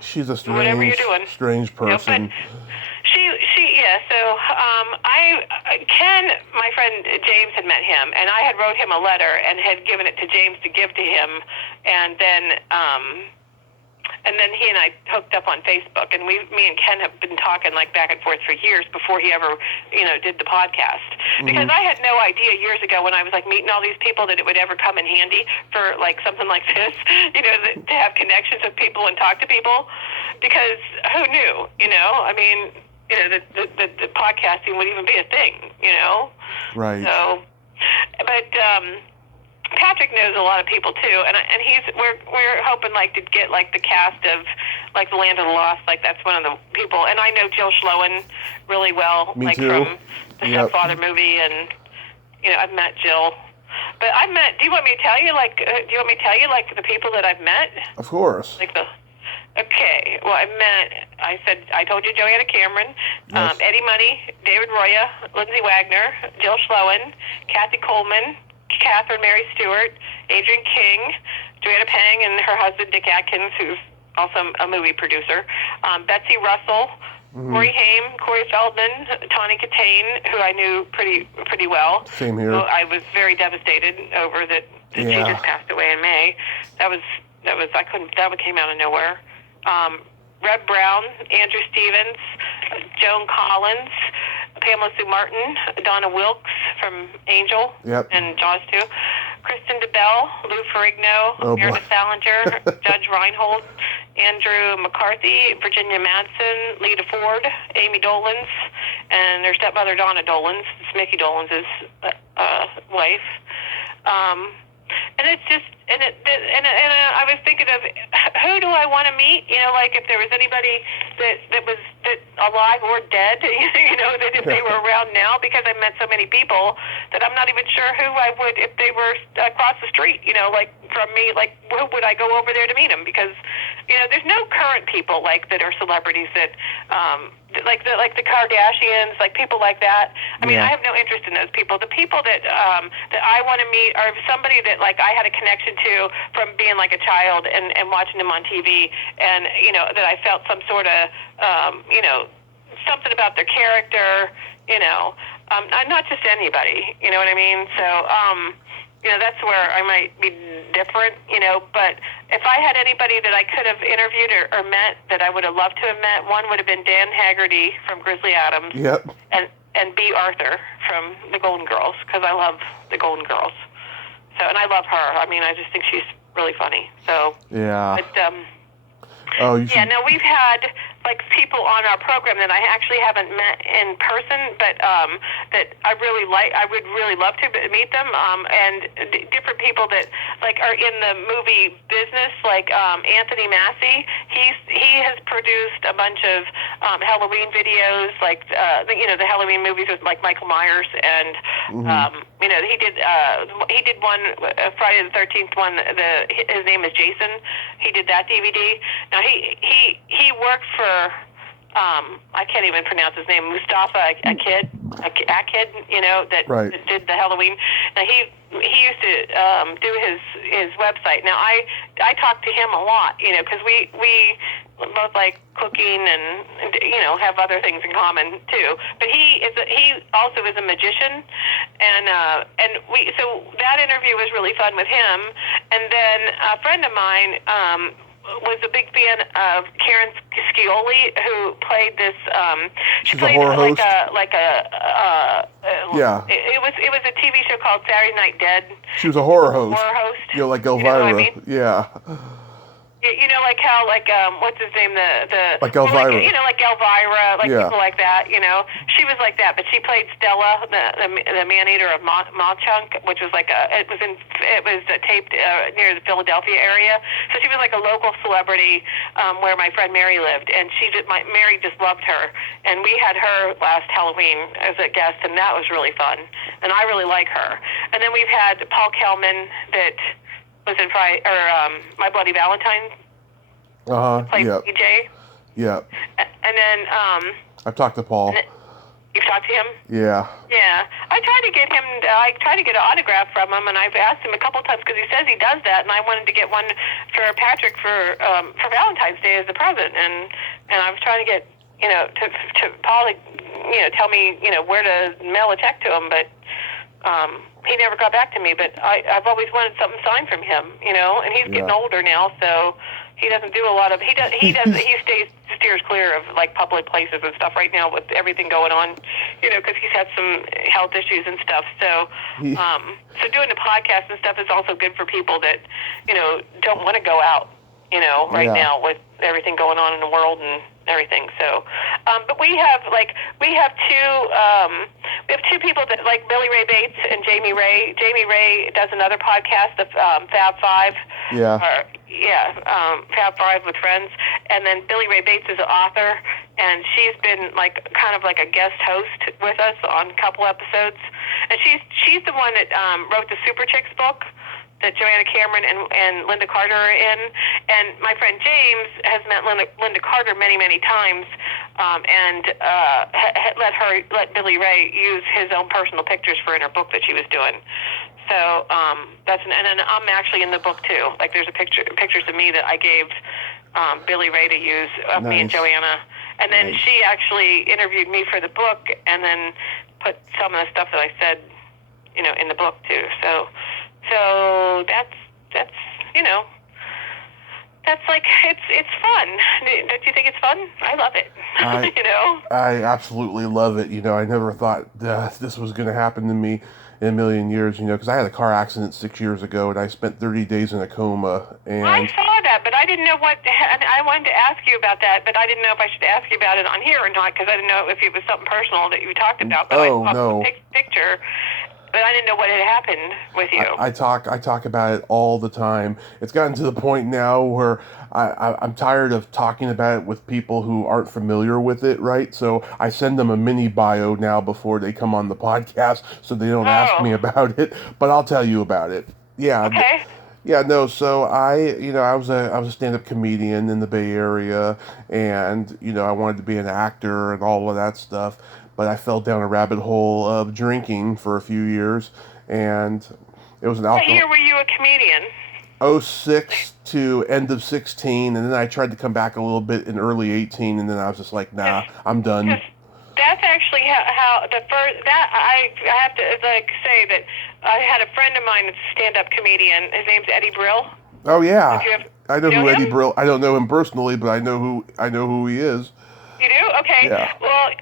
she's a whatever you're doing, strange person. Ken, my friend James, had met him, and I had wrote him a letter and had given it to James to give to him, and then he and I hooked up on Facebook, and me and Ken have been talking like back and forth for years before he ever, did the podcast. Because I had no idea years ago when I was like meeting all these people that it would ever come in handy for like something like this, to have connections with people and talk to people. Because who knew, the podcasting would even be a thing, Right. So, but Patrick knows a lot of people too, and we're hoping like to get like the cast of like The Land of the Lost, like that's one of the people, and I know Jill Schloen really well, Me like too. from the Stepfather movie, and I've met Jill. But I've met. Do you want me to tell you like the people that I've met? Of course. Okay. Well, I told you Joanna Cameron, Yes. Eddie Money, David Roya, Lindsay Wagner, Jill Schloen, Kathy Coleman, Catherine Mary Stewart, Adrian King, Joanna Pang, and her husband Dick Atkins, who's also a movie producer, Betsy Russell, Corey Haim, Corey Feldman, Tawny Katane, who I knew pretty well. Same here. So I was very devastated over that she just passed away in May. That came out of nowhere. Reb Brown, Andrew Stevens, Joan Collins, Pamela Sue Martin, Donna Wilkes from Angel and Jaws 2, Kristen DeBell, Lou Ferrigno, Meredith Salinger, Judge Reinhold, Andrew McCarthy, Virginia Madsen, Lita Ford, Amy Dolans, and their stepmother Donna Dolans. It's Mickey Dolans' wife. And it's just, and I was thinking of who do I want to meet? Like if there was anybody that was alive or dead, that if they were around now, because I met so many people that I'm not even sure who I would if they were across the street. Like from me, like who would I go over there to meet them? Because there's no current people like that are celebrities that like the Kardashians, like people like that. I mean, I have no interest in those people. The people that I want to meet are somebody that like I had a connection to from being like a child and watching them on TV, and that I felt some sort of something about their character. Not just anybody. You know what I mean? So. That's where I might be different, but if I had anybody that I could have interviewed or met that I would have loved to have met, one would have been Dan Haggerty from Grizzly Adams. Yep. And B. Arthur from the Golden Girls, because I love the Golden Girls. So, and I love her. I mean, I just think she's really funny. So. Yeah. But, no, we've had like people on our program that I actually haven't met in person, but that I really like. I would really love to meet them, and different people that like are in the movie business, like Anthony Massey. He has produced a bunch of Halloween videos, like the Halloween movies with like Michael Myers, and he did one Friday the 13th one. His name is Jason. He did that DVD. Now he worked for. I can't even pronounce his name. Mustafa Akid, that did the Halloween. Now he used to do his website. Now I talk to him a lot, because we both like cooking and have other things in common too. But he also is a magician, and so that interview was really fun with him. And then a friend of mine was a big fan of Karen Scioli, who played this. She's a horror host. Yeah. It was a TV show called Saturday Night Dead. She was a horror host. Like Elvira. You know what I mean? Yeah. Like how, what's his name, like Elvira. Like Elvira, people like that, She was like that, but she played Stella, the man-eater of Mauchunk, which was it was taped near the Philadelphia area. So she was like a local celebrity where my friend Mary lived, and Mary just loved her. And we had her last Halloween as a guest, and that was really fun. And I really like her. And then we've had Paul Kellman that was in My Bloody Valentine. Played DJ. Yeah. And then I've talked to Paul. You've talked to him? Yeah. Yeah. I tried to get an autograph from him, and I've asked him a couple times because he says he does that, and I wanted to get one for Patrick for Valentine's Day as a present, and I was trying to get to Paul to tell me where to mail a check to him, but he never got back to me. But I've always wanted something signed from him, and he's getting older now, so he doesn't do a lot of he steers clear of like public places and stuff right now with everything going on, because he's had some health issues and stuff. So so doing the podcast and stuff is also good for people that don't want to go out right now with everything going on in the world and everything. So but we have two people that like Billy Ray Bates and Jamie Ray. Jamie Ray does another podcast, the Fab Five. Fab Five with Friends. And then Billy Ray Bates is an author, and she's been kind of like a guest host with us on a couple episodes. And she's the one that wrote the Super Chicks book that Joanna Cameron and Linda Carter are in. And my friend James has met Linda Carter many, many times, and let Billy Ray use his own personal pictures in her book that she was doing. So and then I'm actually in the book too. Like there's pictures of me that I gave Billy Ray to use of me and Joanna, and then she actually interviewed me for the book, and then put some of the stuff that I said, in the book too. So that's that's like it's fun. Don't you think it's fun? I love it. I absolutely love it. I never thought this was going to happen to me in a million years, because I had a car accident 6 years ago, and I spent 30 days in a coma. And I saw that, but I didn't know I wanted to ask you about that, but I didn't know if I should ask you about it on here or not, because I didn't know if it was something personal that you talked about. But I saw the picture, but I didn't know what had happened with you. I talk about it all the time. It's gotten to the point now where I'm tired of talking about it with people who aren't familiar with it, right? So I send them a mini bio now before they come on the podcast, so they don't ask me about it. But I'll tell you about it. Yeah. Okay. So I was a stand-up comedian in the Bay Area, and I wanted to be an actor and all of that stuff. But I fell down a rabbit hole of drinking for a few years, and it was an alcohol. What year were you a comedian? 06 to end of 16, and then I tried to come back a little bit in early 18, and then I was just like, nah, I'm done. That's actually how the first, that I have to say that I had a friend of mine that's a stand-up comedian. His name's Eddie Brill. Oh yeah, I know who him? Eddie Brill. I don't know him personally, but I know who he is. You do? Okay. Yeah. Well,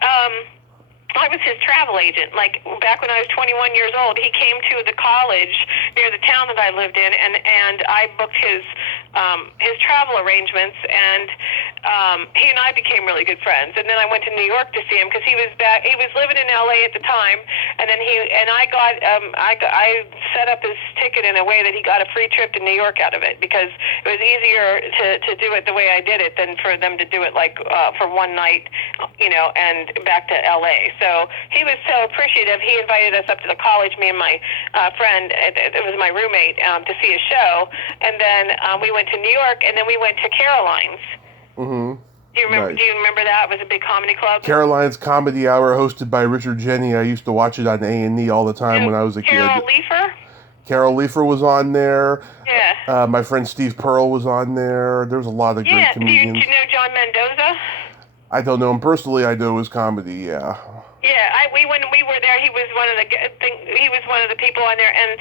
I was his travel agent. Like back when I was 21 years old, he came to the college near the town that I lived in, and I booked his travel arrangements. And he and I became really good friends. And then I went to New York to see him because he was back. He was living in L.A. at the time, and then I set up his ticket in a way that he got a free trip to New York out of it because it was easier to do it the way I did it than for them to do it like for one night, and back to L.A. So he was so appreciative. He invited us up to the college, me and my friend. It was my roommate to see a show, and then we went to New York, and then we went to Caroline's. Mm-hmm. Do you remember? Nice. Do you remember that? It was a big comedy club. Caroline's Comedy Hour, hosted by Richard Jenny. I used to watch it on A&E all the time when I was a kid. Carol Leifer? Carol Leifer was on there. Yeah. My friend Steve Pearl was on there. There was a lot of great comedians. Do you know John Mendoza? I don't know him personally. I know his comedy. Yeah. Yeah, when we were there, he was one of the people on there, and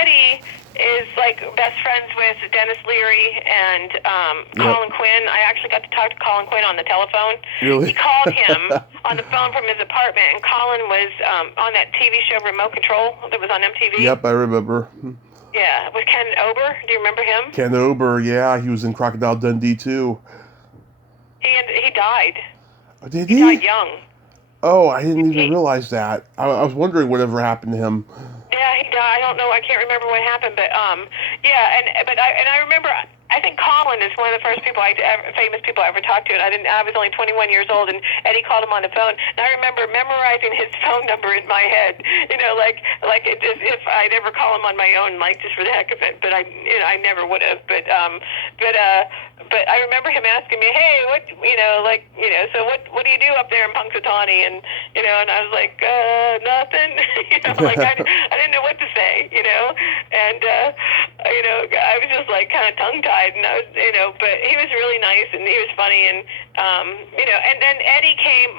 Eddie is like best friends with Dennis Leary and Colin Quinn. I actually got to talk to Colin Quinn on the telephone. Really? He called him on the phone from his apartment, and Colin was on that TV show Remote Control that was on MTV. Yep, I remember. Yeah, with Ken Ober. Do you remember him? Ken Ober, yeah, he was in Crocodile Dundee too. He died. Oh, did He died young. Oh, I didn't even realize that. I was wondering whatever happened to him. Yeah, he died. I don't know. I can't remember what happened, but yeah, I remember. I think Colin is one of the first famous people I ever talked to, and I was only 21 years old, and Eddie called him on the phone, and I remember memorizing his phone number in my head, like as if I'd ever call him on my own, like just for the heck of it, but I never would have, but I remember him asking me, hey, so what do you do up there in Punxsutawney, and and I was like, nothing, I didn't know what to say, and I was just like kind of tongue-tied, and I was, but he was really nice, and he was funny, and and then Eddie came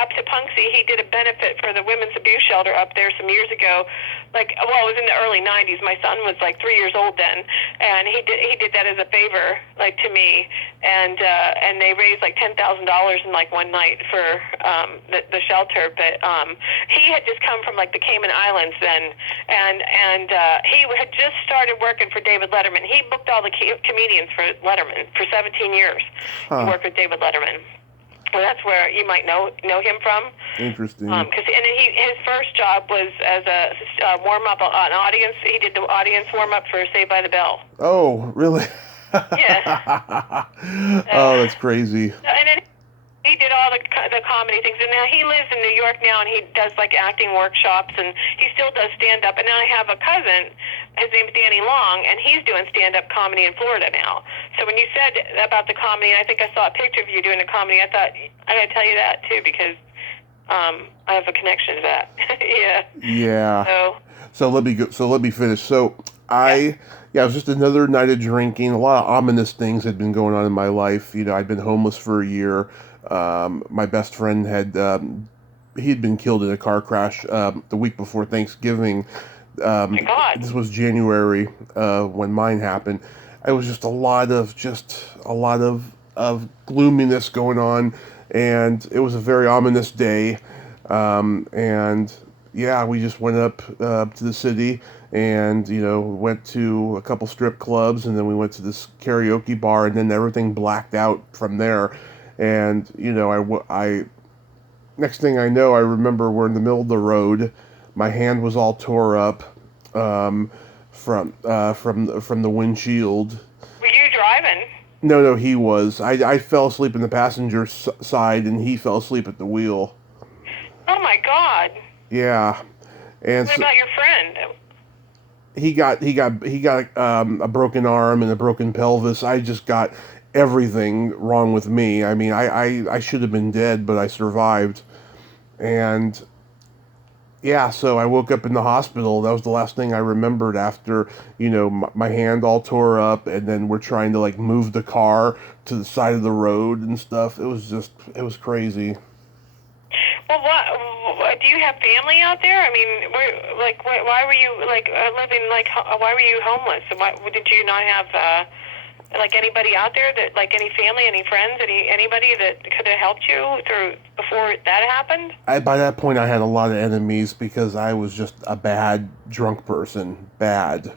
up to Punxsy. He did a benefit for the women's abuse shelter up there some years ago, it was in the early 90s. My son was like 3 years old then, and he did that as a favor, like to me, and they raised like $10,000 in like one night for the shelter. But he had just come from like the Cayman Islands then, and he had just started working for David Letterman. He booked all the comedians for Letterman for 17 years. He worked with David Letterman. Well, that's where you might know him from. Interesting. His first job was as a warm up an audience. He did the audience warm up for Saved by the Bell. Oh, really? Yeah. Oh, that's crazy. And then he did all the comedy things, and now he lives in New York now, and he does like acting workshops, and he still does stand up. And now I have a cousin. His name's Danny Long, and he's doing stand-up comedy in Florida now. So when you said about the comedy, I think I saw a picture of you doing the comedy. I thought I got to tell you that too because I have a connection to that. Yeah. Yeah. So let me finish. So it was just another night of drinking. A lot of ominous things had been going on in my life. I'd been homeless for a year. My best friend he'd been killed in a car crash the week before Thanksgiving. Oh my God. This was January when mine happened. It was just a lot of gloominess going on, and it was a very ominous day. We just went up to the city and went to a couple strip clubs, and then we went to this karaoke bar, and then everything blacked out from there. And I next thing I know, I remember we're in the middle of the road. My hand was all tore up from the windshield. Were you driving? No, he was. I fell asleep in the passenger side, and he fell asleep at the wheel. Oh my God. Yeah. And what about your friend? He got a broken arm and a broken pelvis. I just got everything wrong with me. I mean, I should have been dead, but I survived. And yeah, so I woke up in the hospital. That was the last thing I remembered after, my hand all tore up, and then we're trying to like move the car to the side of the road and stuff. It was crazy. Well, do you have family out there? I mean, why were you living why were you homeless? Why did you not have anybody out there that any family, any friends, anybody that could have helped you through before that happened? By that point, I had a lot of enemies because I was just a bad drunk person, and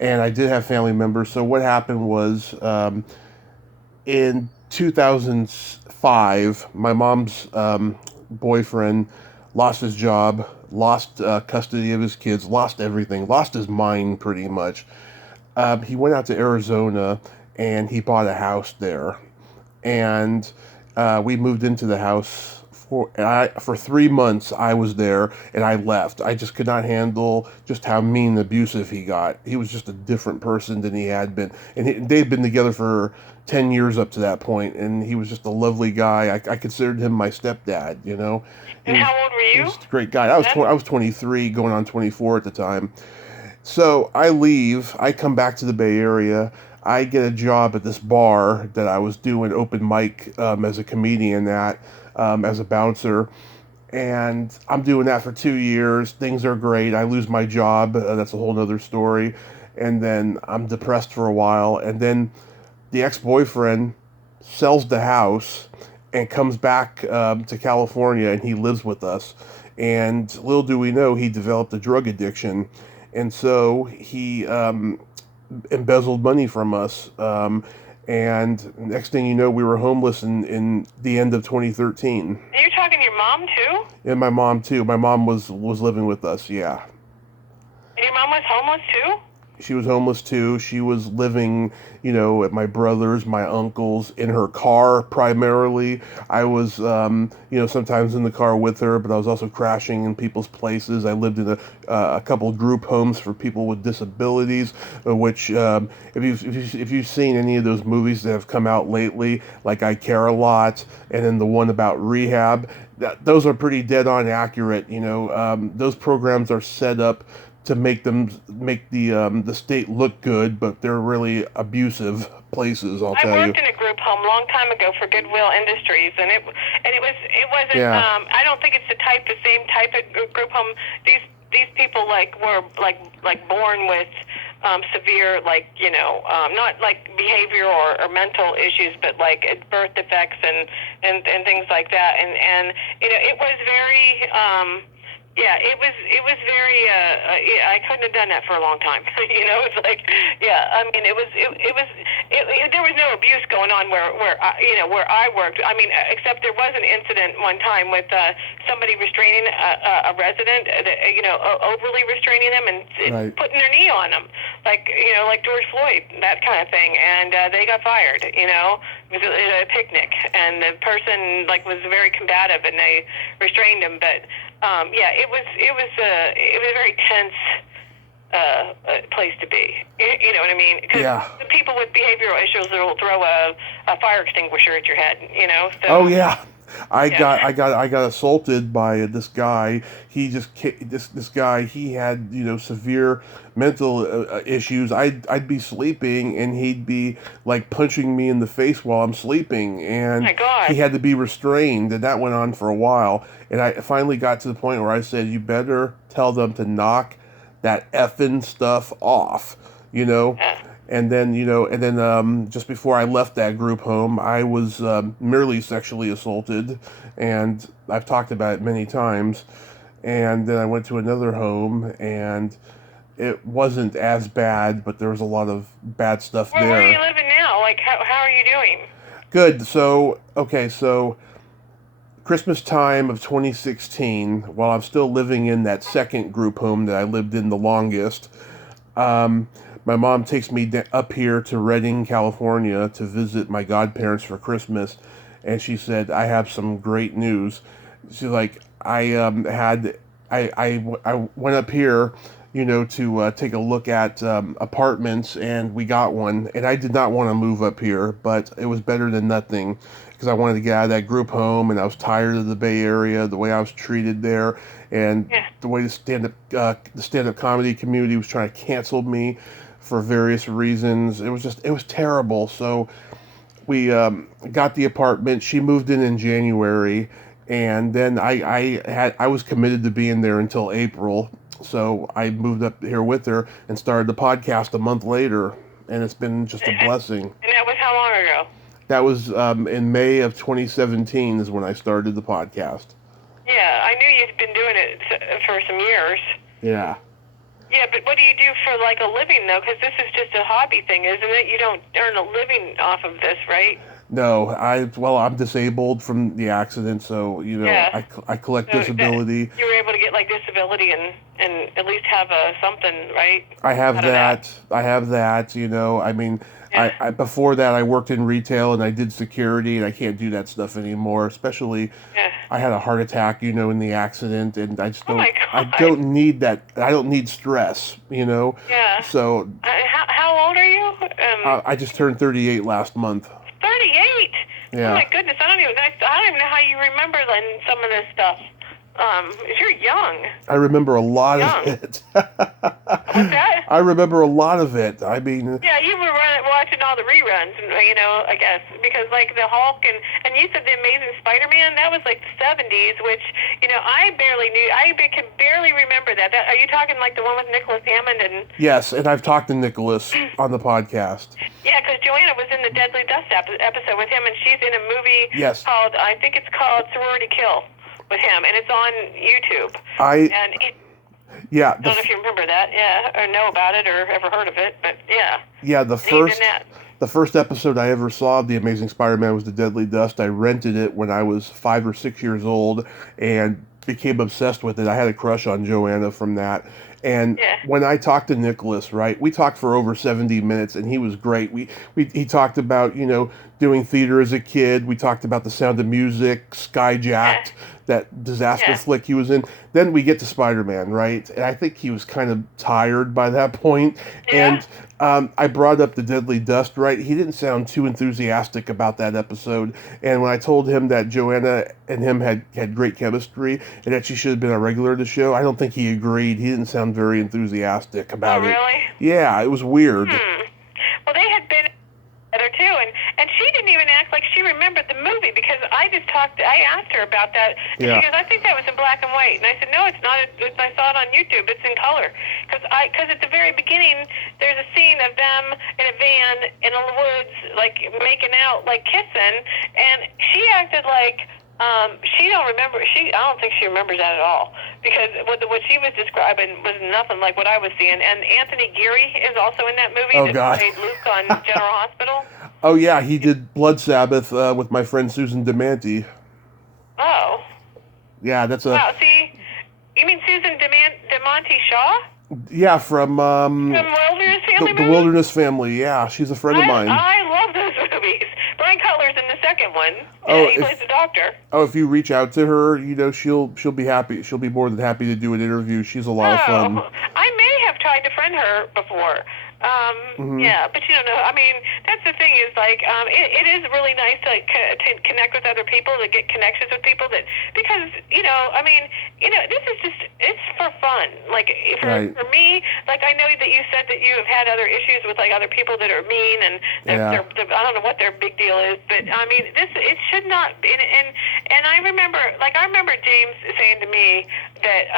I did have family members. So what happened was, in 2005, my mom's boyfriend lost his job, lost custody of his kids, lost everything, lost his mind pretty much. He went out to Arizona and he bought a house there. And we moved into the house. For 3 months, I was there and I left. I just could not handle just how mean and abusive he got. He was just a different person than he had been. And they'd been together for 10 years up to that point, and he was just a lovely guy. I considered him my stepdad, you know. And how old were you? He was a great guy. I was 23, going on 24 at the time. So I leave. I come back to the Bay Area. I get a job at this bar that I was doing open mic as a comedian as a bouncer. And I'm doing that for 2 years. Things are great. I lose my job. That's a whole other story. And then I'm depressed for a while. And then the ex-boyfriend sells the house and comes back to California, and he lives with us. And little do we know, he developed a drug addiction. And so he embezzled money from us. And next thing you know, we were homeless in the end of 2013. Are you talking to your mom too? And my mom too. My mom was living with us, yeah. And your mom was homeless too? She was homeless too. She was living, at my brother's, my uncle's, in her car primarily. I was, sometimes in the car with her, but I was also crashing in people's places. I lived in a couple group homes for people with disabilities, which, if you've seen any of those movies that have come out lately, like I Care a Lot, and then the one about rehab, those are pretty dead on accurate. Those programs are set up to make the state look good, but they're really abusive places. I'll tell you. I worked in a group home a long time ago for Goodwill Industries, and it wasn't. Yeah. I don't think it's the same type of group home. These people were born with severe not like behavior or mental issues, but like birth defects and things like that. And it was very. Yeah, it was very. I couldn't have done that for a long time. It's like, yeah. I mean, there was no abuse going on where I worked. I mean, except there was an incident one time with somebody restraining a resident, overly restraining them and Right. putting their knee on them, like George Floyd, that kind of thing, and they got fired. It was at a picnic, and the person was very combative, and they restrained him, but. It was a very tense place to be. You know what I mean? Because the people with behavioral issues will throw a fire extinguisher at your head. So, oh yeah. I got assaulted by this guy. This guy, he had severe mental issues. I'd be sleeping and he'd be punching me in the face while I'm sleeping, and oh my God. he had to be restrained, and that went on for a while. And I finally got to the point where I said, "You better tell them to knock that effing stuff off," And then, just before I left that group home, I was merely sexually assaulted, and I've talked about it many times. And then I went to another home, and it wasn't as bad, but there was a lot of bad stuff there. Where are you living now? How are you doing? Good. So Christmas time of 2016, while I'm still living in that second group home that I lived in the longest, my mom takes me up here to Redding, California, to visit my godparents for Christmas, and she said, "I have some great news." She's like, I went up here, to take a look at apartments, and we got one. And I did not want to move up here, but it was better than nothing, because I wanted to get out of that group home, and I was tired of the Bay Area, the way I was treated there, and the way the stand-up comedy community was trying to cancel me for various reasons. It was terrible. So we got the apartment. She moved in January, and then I was committed to being there until April. So I moved up here with her and started the podcast a month later, and it's been just a blessing. And that was how long ago? That was in May of 2017 is when I started the podcast. Yeah, I knew you'd been doing it for some years. Yeah. Yeah, but what do you do for a living though? Because this is just a hobby thing, isn't it? You don't earn a living off of this, right? No, I'm disabled from the accident, so Yeah. I collect So that disability. you were able to get like disability and at least have something, right? I have Out of that. that. I have that. I mean, Yeah. I before that I worked in retail and I did security, and I can't do that stuff anymore. Especially, Yeah. I had a heart attack, in the accident, and I just Oh don't. my I God. don't need that. I don't need stress. Yeah. So How old are you? I just turned 38 last month. 38. Oh Yeah. my goodness, I don't even know how you remember then some of this stuff. You're young. I remember a lot of Young. it. What's that? I remember a lot of it. I mean, Yeah, you were watching all the reruns, I guess, because like the Hulk and you said the Amazing Spider-Man, that was like the 70s, which, I barely knew. can barely remember that. Are you talking like the one with Nicholas Hammond and? yes, and I've talked to Nicholas on the podcast. Yeah, because Joanna was in the Deadly Dust episode with him, and she's in a movie Yes. I think it's called Sorority Kill with him, and it's on YouTube. I And yeah, I don't know if you remember that, yeah, or know about it, or ever heard of it, but yeah. yeah, And he's in that. the first episode I ever saw of The Amazing Spider-Man was The Deadly Dust. I rented it when I was 5 or 6 years old and became obsessed with it. I had a crush on Joanna from that. And Yeah. when I talked to Nicholas, right, we talked for over 70 minutes, and he was great. He talked about, doing theater as a kid. We talked about The Sound of Music, Skyjacked, that disaster Yeah. flick he was in. Then we get to Spider-Man, right? And I think he was kind of tired by that point. Yeah. And I brought up The Deadly Dust, right? He didn't sound too enthusiastic about that episode. And when I told him that Joanna and him had great chemistry and that she should have been a regular of the show, I don't think he agreed. He didn't sound very enthusiastic about Oh, it. really? Yeah, it was weird. Well, they had been together too, and she didn't even act like she remembered the movie because I asked her about that, and Yeah. she goes, I think that was in black and white, and I said, no, it's not. I saw it on YouTube. It's in color, because at the very beginning there's a scene of them in a van in the woods, like making out, like kissing, and she acted like. She don't remember. I don't think she remembers that at all because what she was describing was nothing like what I was seeing. And Anthony Geary is also in that movie. Oh, that God. played Luke on General Hospital. Oh, yeah, he did Blood Sabbath with my friend Susan DeManti. Oh, Yeah, that's a... wow. See, you mean Susan DeMonte Shaw Yeah, from from Wilderness Family the movie? Wilderness Family. Yeah, she's a friend of mine. I love those movies. Brian Cutler's in the second one. Oh, Yeah, he plays the doctor. Oh, if you reach out to her, she'll be happy. She'll be more than happy to do an interview. She's a lot of fun. I may have tried to friend her before. Yeah, but you don't know. I mean, that's the thing is like, it is really nice to connect with other people, to get connections with people because I mean, this is just it's for fun. Like Right. for me, like I know that you said that you have had other issues with like other people that are mean and Yeah. I don't know what their big deal is, but I mean, it should not. And I remember James saying to me that.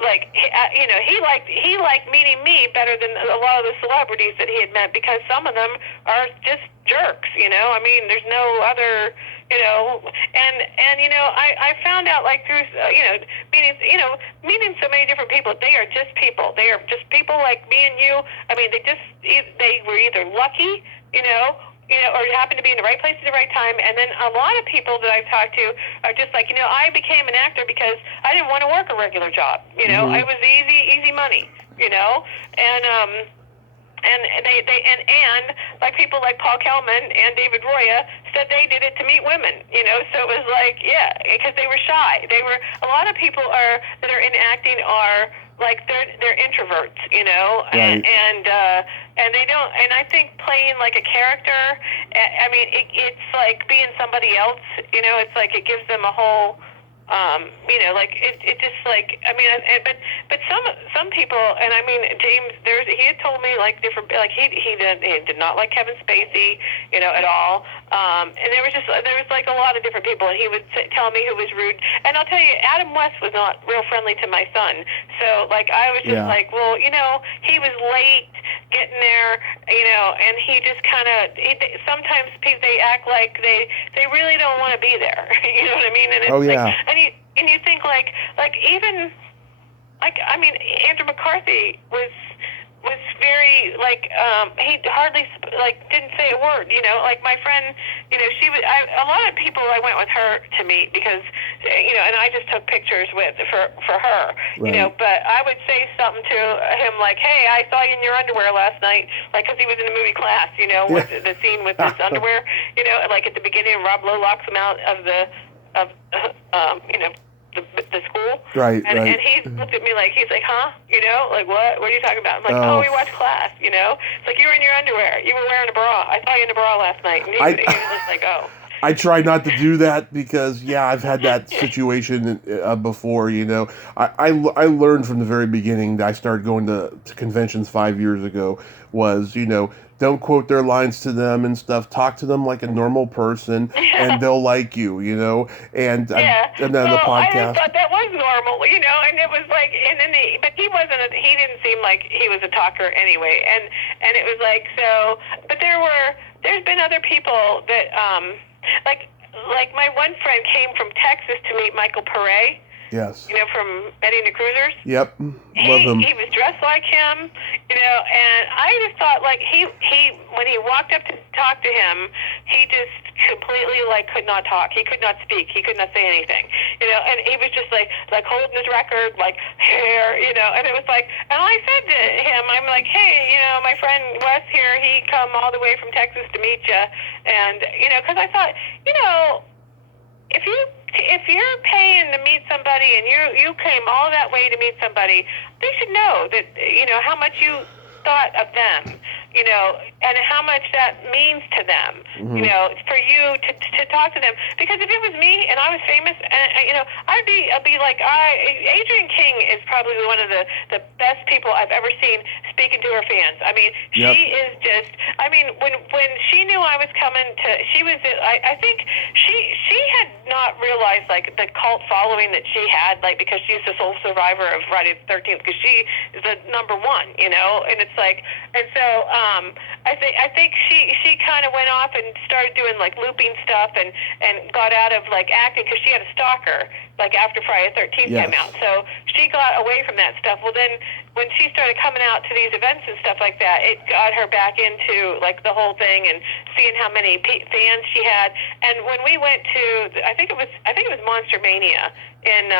Like he liked meeting me better than a lot of the celebrities that he had met because some of them are just jerks. I mean, there's no other. I found out like through meeting so many different people. They are just people. They are just people like me and you. I mean, they were either lucky, or happened to be in the right place at the right time. And then a lot of people that I've talked to are just like, I became an actor because I didn't want to work a regular job. It was easy money, and like people like Paul Kellman and David Roya said they did it to meet women, so it was like, yeah, because they were shy. A lot of people that are in acting are like they're introverts, Right. and they don't. And I think playing like a character, I mean, it's like being somebody else. It's like it gives them a whole. Like it just like I mean, but some people, and I mean James, he had told me like different, like he did not like Kevin Spacey, at all. And there was like a lot of different people, and he would tell me who was rude. And I'll tell you, Adam West was not real friendly to my son. So like I was just Yeah. like, well, he was late getting there, and he just kind of sometimes they act like they really don't want to be there. You know what I mean? And it's Oh, yeah. like, and you think like even like I mean Andrew McCarthy was very like he hardly like didn't say a word, like my friend A lot of people I went with her to meet because, and I just took pictures for her, Right. but I would say something to him like, hey, I saw you in your underwear last night, like, because he was in the movie Class, with the scene with his underwear, like at the beginning, Rob Lowe locks him out of the school. Right, and, right. And he looked at me like, he's like, huh? Like, what? What are you talking about? I'm like, Oh. we watched Class, It's like, you were in your underwear. You were wearing a bra. I saw you in a bra last night. And he was just like, oh. I try not to do that because, I've had that situation before, I learned from the very beginning that I started going to conventions 5 years ago was, don't quote their lines to them and stuff. Talk to them like a normal person, and they'll like you, And then the podcast. I thought that was normal, and it was like, but he wasn't. He didn't seem like he was a talker anyway, and it was like so. But there's been other people that like my one friend came from Texas to meet Michael Pare. Yes. From Eddie and the Cruisers. Yep. Love him. He was dressed like him, and I just thought like he when he walked up to talk to him, he just completely could not talk. He could not speak. He could not say anything, and he was just like holding his record, like hair, and it was like, and I said to him, I'm like, hey, my friend Wes here, he come all the way from Texas to meet you, and because I thought, if you're paying to meet somebody and you came all that way to meet somebody, they should know that how much you thought of them, and how much that means to them, for you to talk to them. Because if it was me and I was famous, and I'd be like, Adrienne King is probably one of the best people I've ever seen speaking to her fans. I mean, Yep. She is just. I mean, when she knew I was coming to, she was. I think she had not realized the cult following that she had, because she's the sole survivor of Friday the 13th, because she is the number one, and it's like, and so I think she kind of went off and started doing looping stuff and got out of acting because she had a stalker after Friday the 13th Yes. came out, so she got away from that stuff. Well, then when she started coming out to these events and stuff like that, it got her back into the whole thing and seeing how many fans she had. And when we went to, I think it was Monster Mania in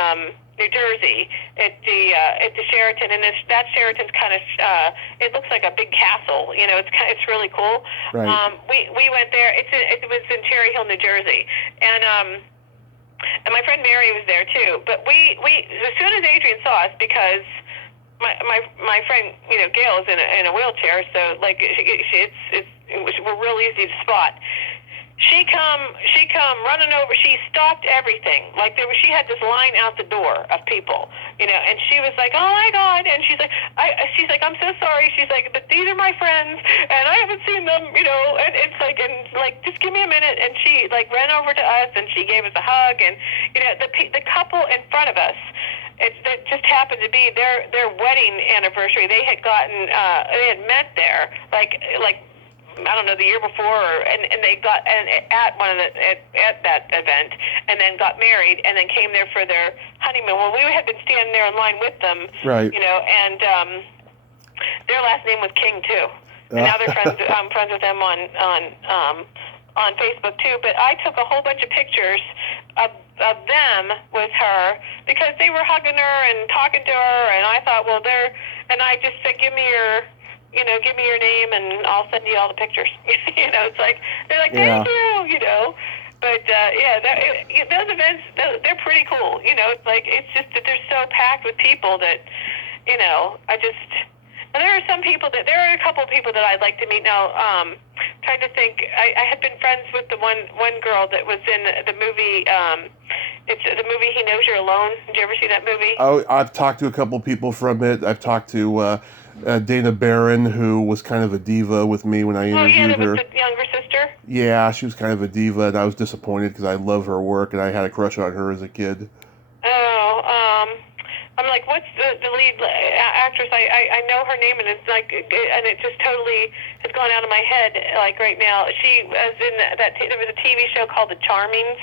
New Jersey at the Sheraton, and that Sheraton's kind of it looks like a big castle. It's really cool. Right. We went there. It was in Cherry Hill, New Jersey, and my friend Mary was there too. But we as soon as Adrienne saw us, because my friend Gail is in a wheelchair, so we're real easy to spot. She come running over. She stopped everything. She had this line out the door of people, and she was like, "Oh my God!" And she's like, "I'm so sorry." She's like, "But these are my friends, and I haven't seen them, And it's just give me a minute. And she ran over to us, and she gave us a hug, and the couple in front of us. It just happened to be their wedding anniversary. They had met there, I don't know, the year before, and they got at one of at that event, and then got married, and then came there for their honeymoon. Well, we had been standing there in line with them, right? And their last name was King too, and now they're friends. I'm friends with them on Facebook too. But I took a whole bunch of pictures of them with her because they were hugging her and talking to her, and I thought, well, and I just said, give me your name and I'll send you all the pictures. It's like, they're like, thank you, But, those events, they're pretty cool. It's just that they're so packed with people that, and there are a couple of people that I'd like to meet now. Trying to think, I had been friends with the one girl that was in the movie, it's the movie He Knows You're Alone. Did you ever see that movie? Oh, I've talked to a couple people from it. I've talked to Dana Barron, who was kind of a diva with me when I interviewed her. Oh, yeah, that was the younger sister? Yeah, she was kind of a diva, and I was disappointed because I love her work, and I had a crush on her as a kid. I'm like, what's the lead actress? I know her name, and it's and it just totally has gone out of my head, right now. She was in there was a TV show called The Charmings.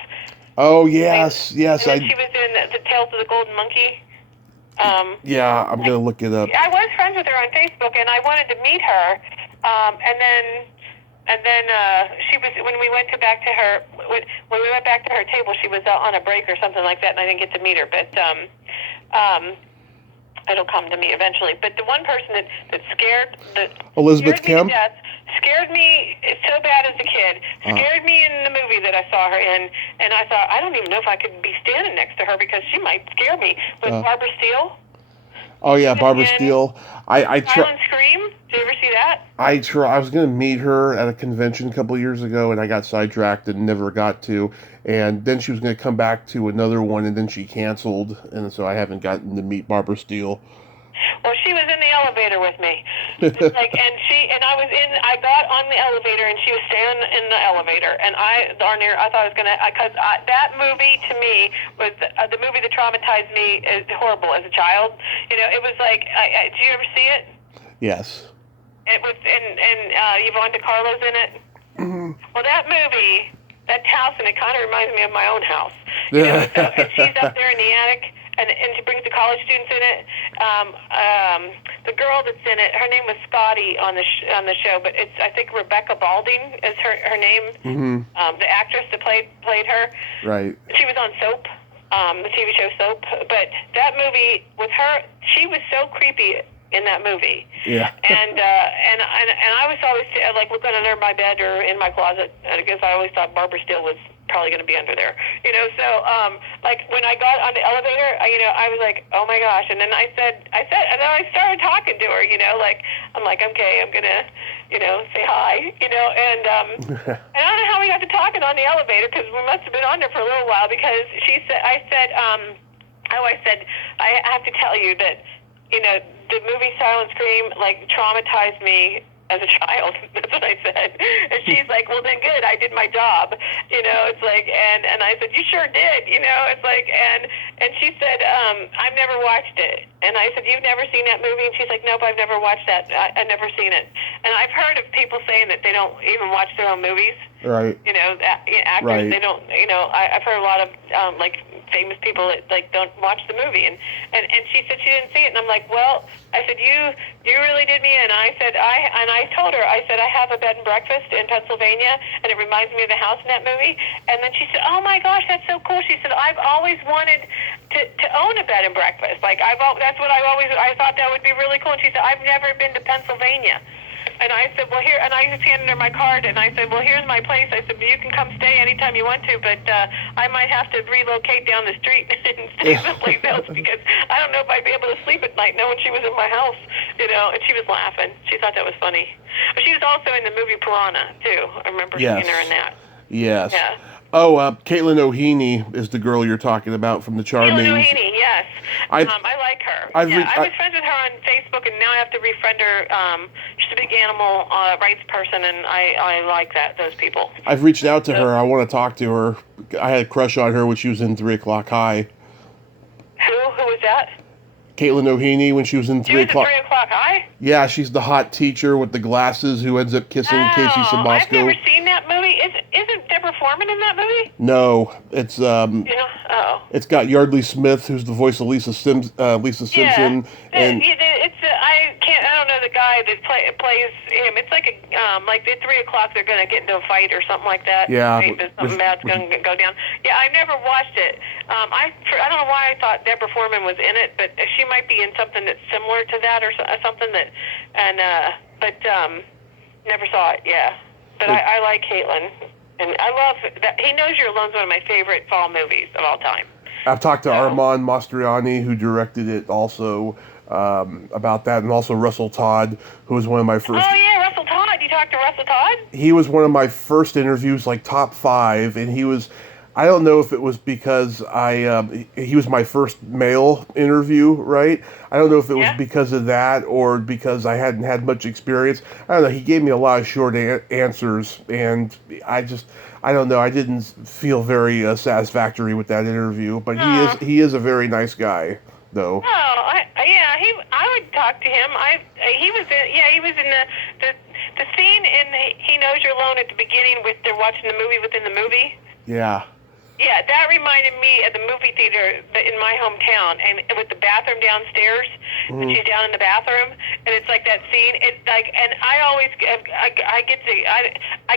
Oh, yes, yes. And she was in the Tales of the Golden Monkey. Yeah, I'm going to look it up. I was friends with her on Facebook, and I wanted to meet her, and then she when we went back to her when we went back to her table, she was on a break or something like that, and I didn't get to meet her. But it'll come to me eventually. But the one person that scared Elizabeth scared Kemp? me to death, scared me so bad as a kid, scared me in the movie that I saw her in, and I thought, I don't even know if I could be standing next to her because she might scare me. With Barbara Steele. Oh yeah, Barbara Steele. Silent Scream. Did you ever see that? I was going to meet her at a convention a couple of years ago, and I got sidetracked and never got to. And then she was going to come back to another one, and then she canceled, and so I haven't gotten to meet Barbara Steele. Well, she was in the elevator with me, I got on the elevator, and she was standing in the elevator, and I thought I was gonna, because that movie to me was the movie that traumatized me is horrible as a child. You know, it was like, did you ever see it? Yes. It was, and Yvonne DiCarlo's in it. Mm-hmm. Well, that movie, that house, and it kind of reminds me of my own house. You know, so, and she's up there in the attic. And she brings the college students in it. The girl that's in it, her name was Scotty on the show, but it's, I think, Rebecca Balding is her name. Mm-hmm. The actress that played her. Right. She was on Soap, the TV show Soap. But that movie with her, she was so creepy in that movie. Yeah. And I was always like looking under my bed or in my closet, because I always thought Barbara Steele was probably going to be under there, you know. So like when I got on the elevator, I was like, oh my gosh. And then I said, and then I started talking to her, you know, like I'm like, okay, I'm gonna, say hi, and and I don't know how we got to talking on the elevator, because we must have been on there for a little while, because I said I have to tell you that, the movie Silent Scream like traumatized me as a child. That's what I said. And she's like, well, then good, I did my job. It's like, and I said, you sure did. It's like, and she said, I've never watched it. And I said, you've never seen that movie? And she's like, nope, I've never watched that. I've never seen it. And I've heard of people saying that they don't even watch their own movies. Right. Actors, right. They don't, I've heard a lot of, like, famous people that, like, don't watch the movie. And she said she didn't see it. And I'm like, well, I said, you really did me in. I said, I told her, I said, I have a bed and breakfast in Pennsylvania, and it reminds me of the house in that movie. And then she said, oh my gosh, that's so cool. She said, I've always wanted to own a bed and breakfast. Like, that's what I thought that would be really cool. And she said, I've never been to Pennsylvania. And I said, well, here, and I just handed her my card, and I said, well, here's my place. I said, you can come stay anytime you want to, but I might have to relocate down the street and stay someplace else, because I don't know if I'd be able to sleep at night knowing she was in my house, and she was laughing. She thought that was funny. But she was also in the movie Piranha, too. I remember seeing her in that. Yes. Yeah. Oh, Caitlin O'Heaney is the girl you're talking about from the Charming. Caitlin O'Heaney, yes. I like her. I was friends with her on Facebook, and now I have to refriend her. She's a big animal rights person, and I like those people. I've reached out to her. I want to talk to her. I had a crush on her when she was in 3 O'Clock High. Who was that? Caitlin O'Heaney when she was in 3 O'Clock. 3 O'Clock High? Yeah, she's the hot teacher with the glasses who ends up kissing Casey Simbasco. I've never seen that movie. Isn't Deborah Foreman in that movie? No, it's it's got Yardley Smith, who's the voice of Lisa Simpson, and I don't know the guy that plays him. It's like like at 3 o'clock they're going to get into a fight or something like that. Yeah, something bad's going to go down. Yeah, I never watched it. I don't know why I thought Deborah Foreman was in it, but she might be in something that's similar to that or something that, but never saw it. Yeah, but I like Caitlin, and I love that. He Knows You're Alone's one of my favorite fall movies of all time. I've talked to Armand Mastriani, who directed it, also about that, and also Russell Todd, who was one of my first. Oh yeah, Russell Todd. You talked to Russell Todd? He was one of my first interviews, like top 5, and he was. I don't know if it was because he was my first male interview, right? I don't know if it was because of that or because I hadn't had much experience. I don't know. He gave me a lot of short answers, and I don't know. I didn't feel very satisfactory with that interview. But he is a very nice guy, though. Oh, I would talk to him. He was in the scene in He Knows You're Alone at the beginning with they're watching the movie within the movie. Yeah. Yeah, that reminded me of the movie theater in my hometown, and with the bathroom downstairs, when she's down in the bathroom, and it's like that scene. And I always I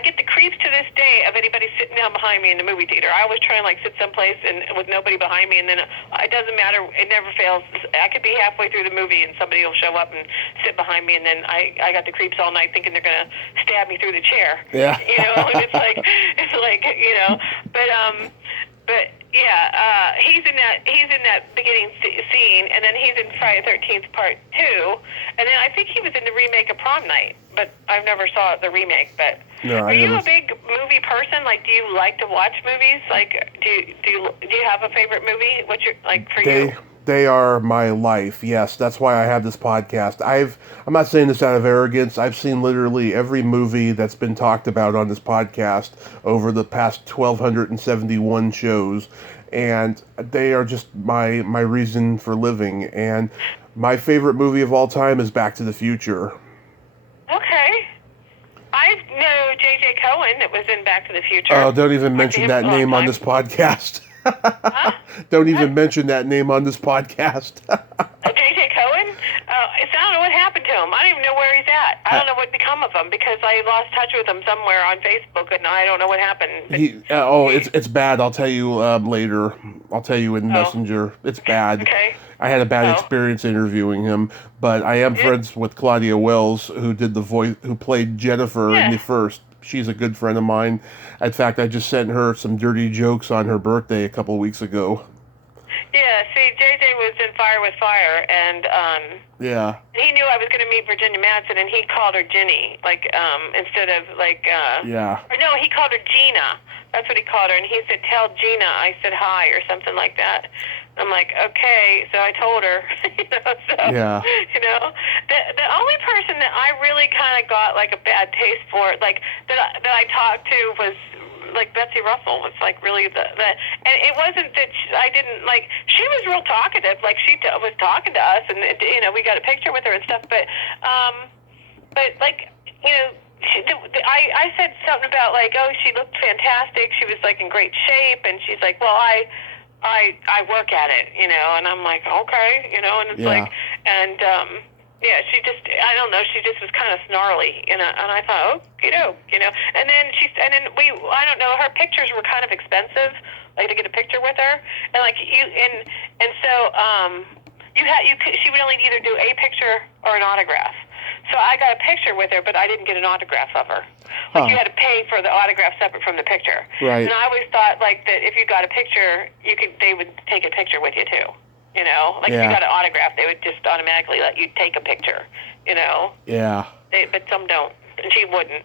get the creeps to this day of anybody sitting down behind me in the movie theater. I always try and like sit someplace and with nobody behind me, and then it doesn't matter. It never fails. I could be halfway through the movie and somebody will show up and sit behind me, and then I got the creeps all night thinking they're gonna stab me through the chair. Yeah. And it's like but yeah, he's in that beginning scene, and then he's in Friday the 13th Part 2, and then I think he was in the remake of Prom Night, but I never saw the remake. But no, are you a big movie person? Like, do you like to watch movies? Like, do you have a favorite movie? What's your for you? They are my life. Yes, that's why I have this podcast. I'm not saying this out of arrogance. I've seen literally every movie that's been talked about on this podcast over the past 1,271 shows, and they are just my reason for living. And my favorite movie of all time is Back to the Future. Okay. I know J.J. Cohen that was in Back to the Future. Oh, don't even mention that name on this podcast. Huh? Don't even mention that name on this podcast. J.J. Cohen? I don't know what happened to him. I don't even know where he's at. I don't know what become of him because I lost touch with him somewhere on Facebook, and I don't know what happened. It's bad. I'll tell you later. I'll tell you in Messenger. It's bad. Okay. I had a bad experience interviewing him, but I am friends with Claudia Wells, who did the voice, who played Jennifer in the first. She's a good friend of mine. In fact, I just sent her some dirty jokes on her birthday a couple of weeks ago. Yeah, see, JJ was in Fire with Fire, and he knew I was going to meet Virginia Madsen, and he called her Ginny, instead of or no, he called her Gina. That's what he called her, and he said, "Tell Gina I said hi," or something like that. I'm like, okay, so I told her, the only person that I really kind of got like a bad taste for, like that I talked to was like Betsy Russell was like really and it wasn't that I didn't like, she was real talkative, like she was talking to us, and we got a picture with her and stuff, but like I said something about like, oh, she looked fantastic, she was like in great shape, and she's like, well, I work at it, and I'm like, okay, and it's like, and she just, I don't know, she just was kind of snarly, and I thought, and then I don't know, her pictures were kind of expensive, like to get a picture with her, and like she would only either do a picture or an autograph. So I got a picture with her, but I didn't get an autograph of her. Like, you had to pay for the autograph separate from the picture. Right. And I always thought, like, that if you got a picture, they would take a picture with you, too. If you got an autograph, they would just automatically let you take a picture, Yeah. But some don't. And she wouldn't.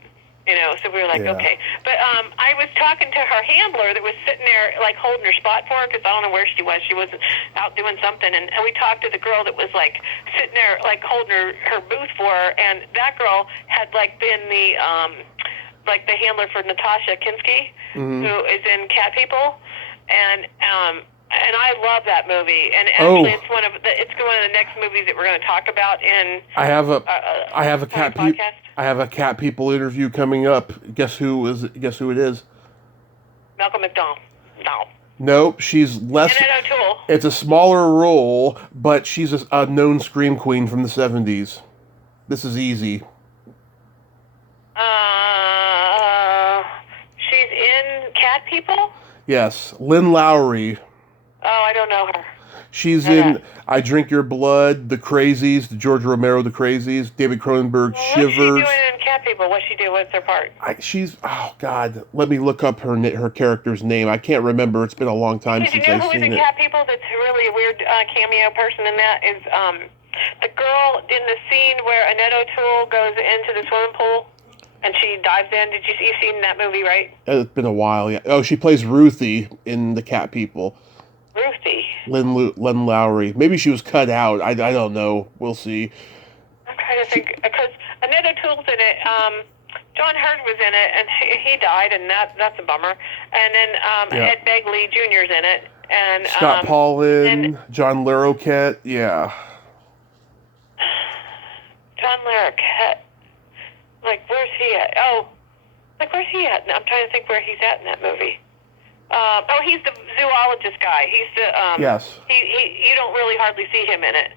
So we were like, okay. But I was talking to her handler that was sitting there, like, holding her spot for her, because I don't know where she was. She was out doing something. And we talked to the girl that was, like, sitting there, like, holding her booth for her. And that girl had, like, been the handler for Natasha Kinski, who is in Cat People. And I love that movie, and actually, it's one of the next movies that we're going to talk about in. I have a Cat People interview coming up. Guess who it is? Malcolm McDowell. No. Nope, she's less. Annette O'Toole. It's a smaller role, but she's a known scream queen from the 70s. This is easy. She's in Cat People? Yes, Lynn Lowry. Oh, I don't know her. She's in I Drink Your Blood, The Crazies, the George Romero The Crazies, David Cronenberg, Shivers. What's she doing in Cat People? What's she do? What's her part? Let me look up her character's name. I can't remember. It's been a long time since I've seen it. Did you know who's in Cat People that's really a weird cameo person in that is the girl in the scene where Annette O'Toole goes into the swimming pool and she dives in. You've seen that movie, right? It's been a while, yeah. Oh, she plays Ruthie in the Cat People. Ruthie. Lynn Lowry. Maybe she was cut out. I don't know. We'll see. I'm trying to think, because Annette O'Toole's in it. John Hurd was in it, and he died, and that's a bummer. And then Ed Begley Jr.'s in it. And Scott Paulin, John Larroquette, yeah. John Larroquette. Like, where's he at? Oh, like, where's he at? I'm trying to think where he's at in that movie. He's the zoologist guy. He's the yes. You don't really hardly see him in it.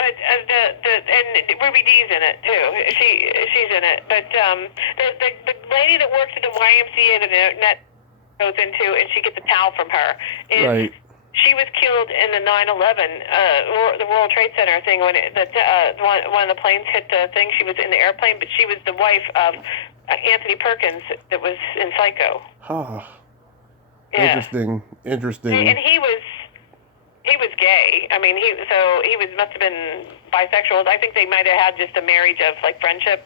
and Ruby Dee's in it too. She's in it. But the lady that works at the YMCA that Net goes into, and she gets a towel from her. Right. She was killed in the 9/11, the World Trade Center thing when one of the planes hit the thing. She was in the airplane, but she was the wife of Anthony Perkins that was in Psycho. Huh. Yeah. Interesting. And he was gay. I mean, he must have been bisexual. I think they might have had just a marriage of like friendship,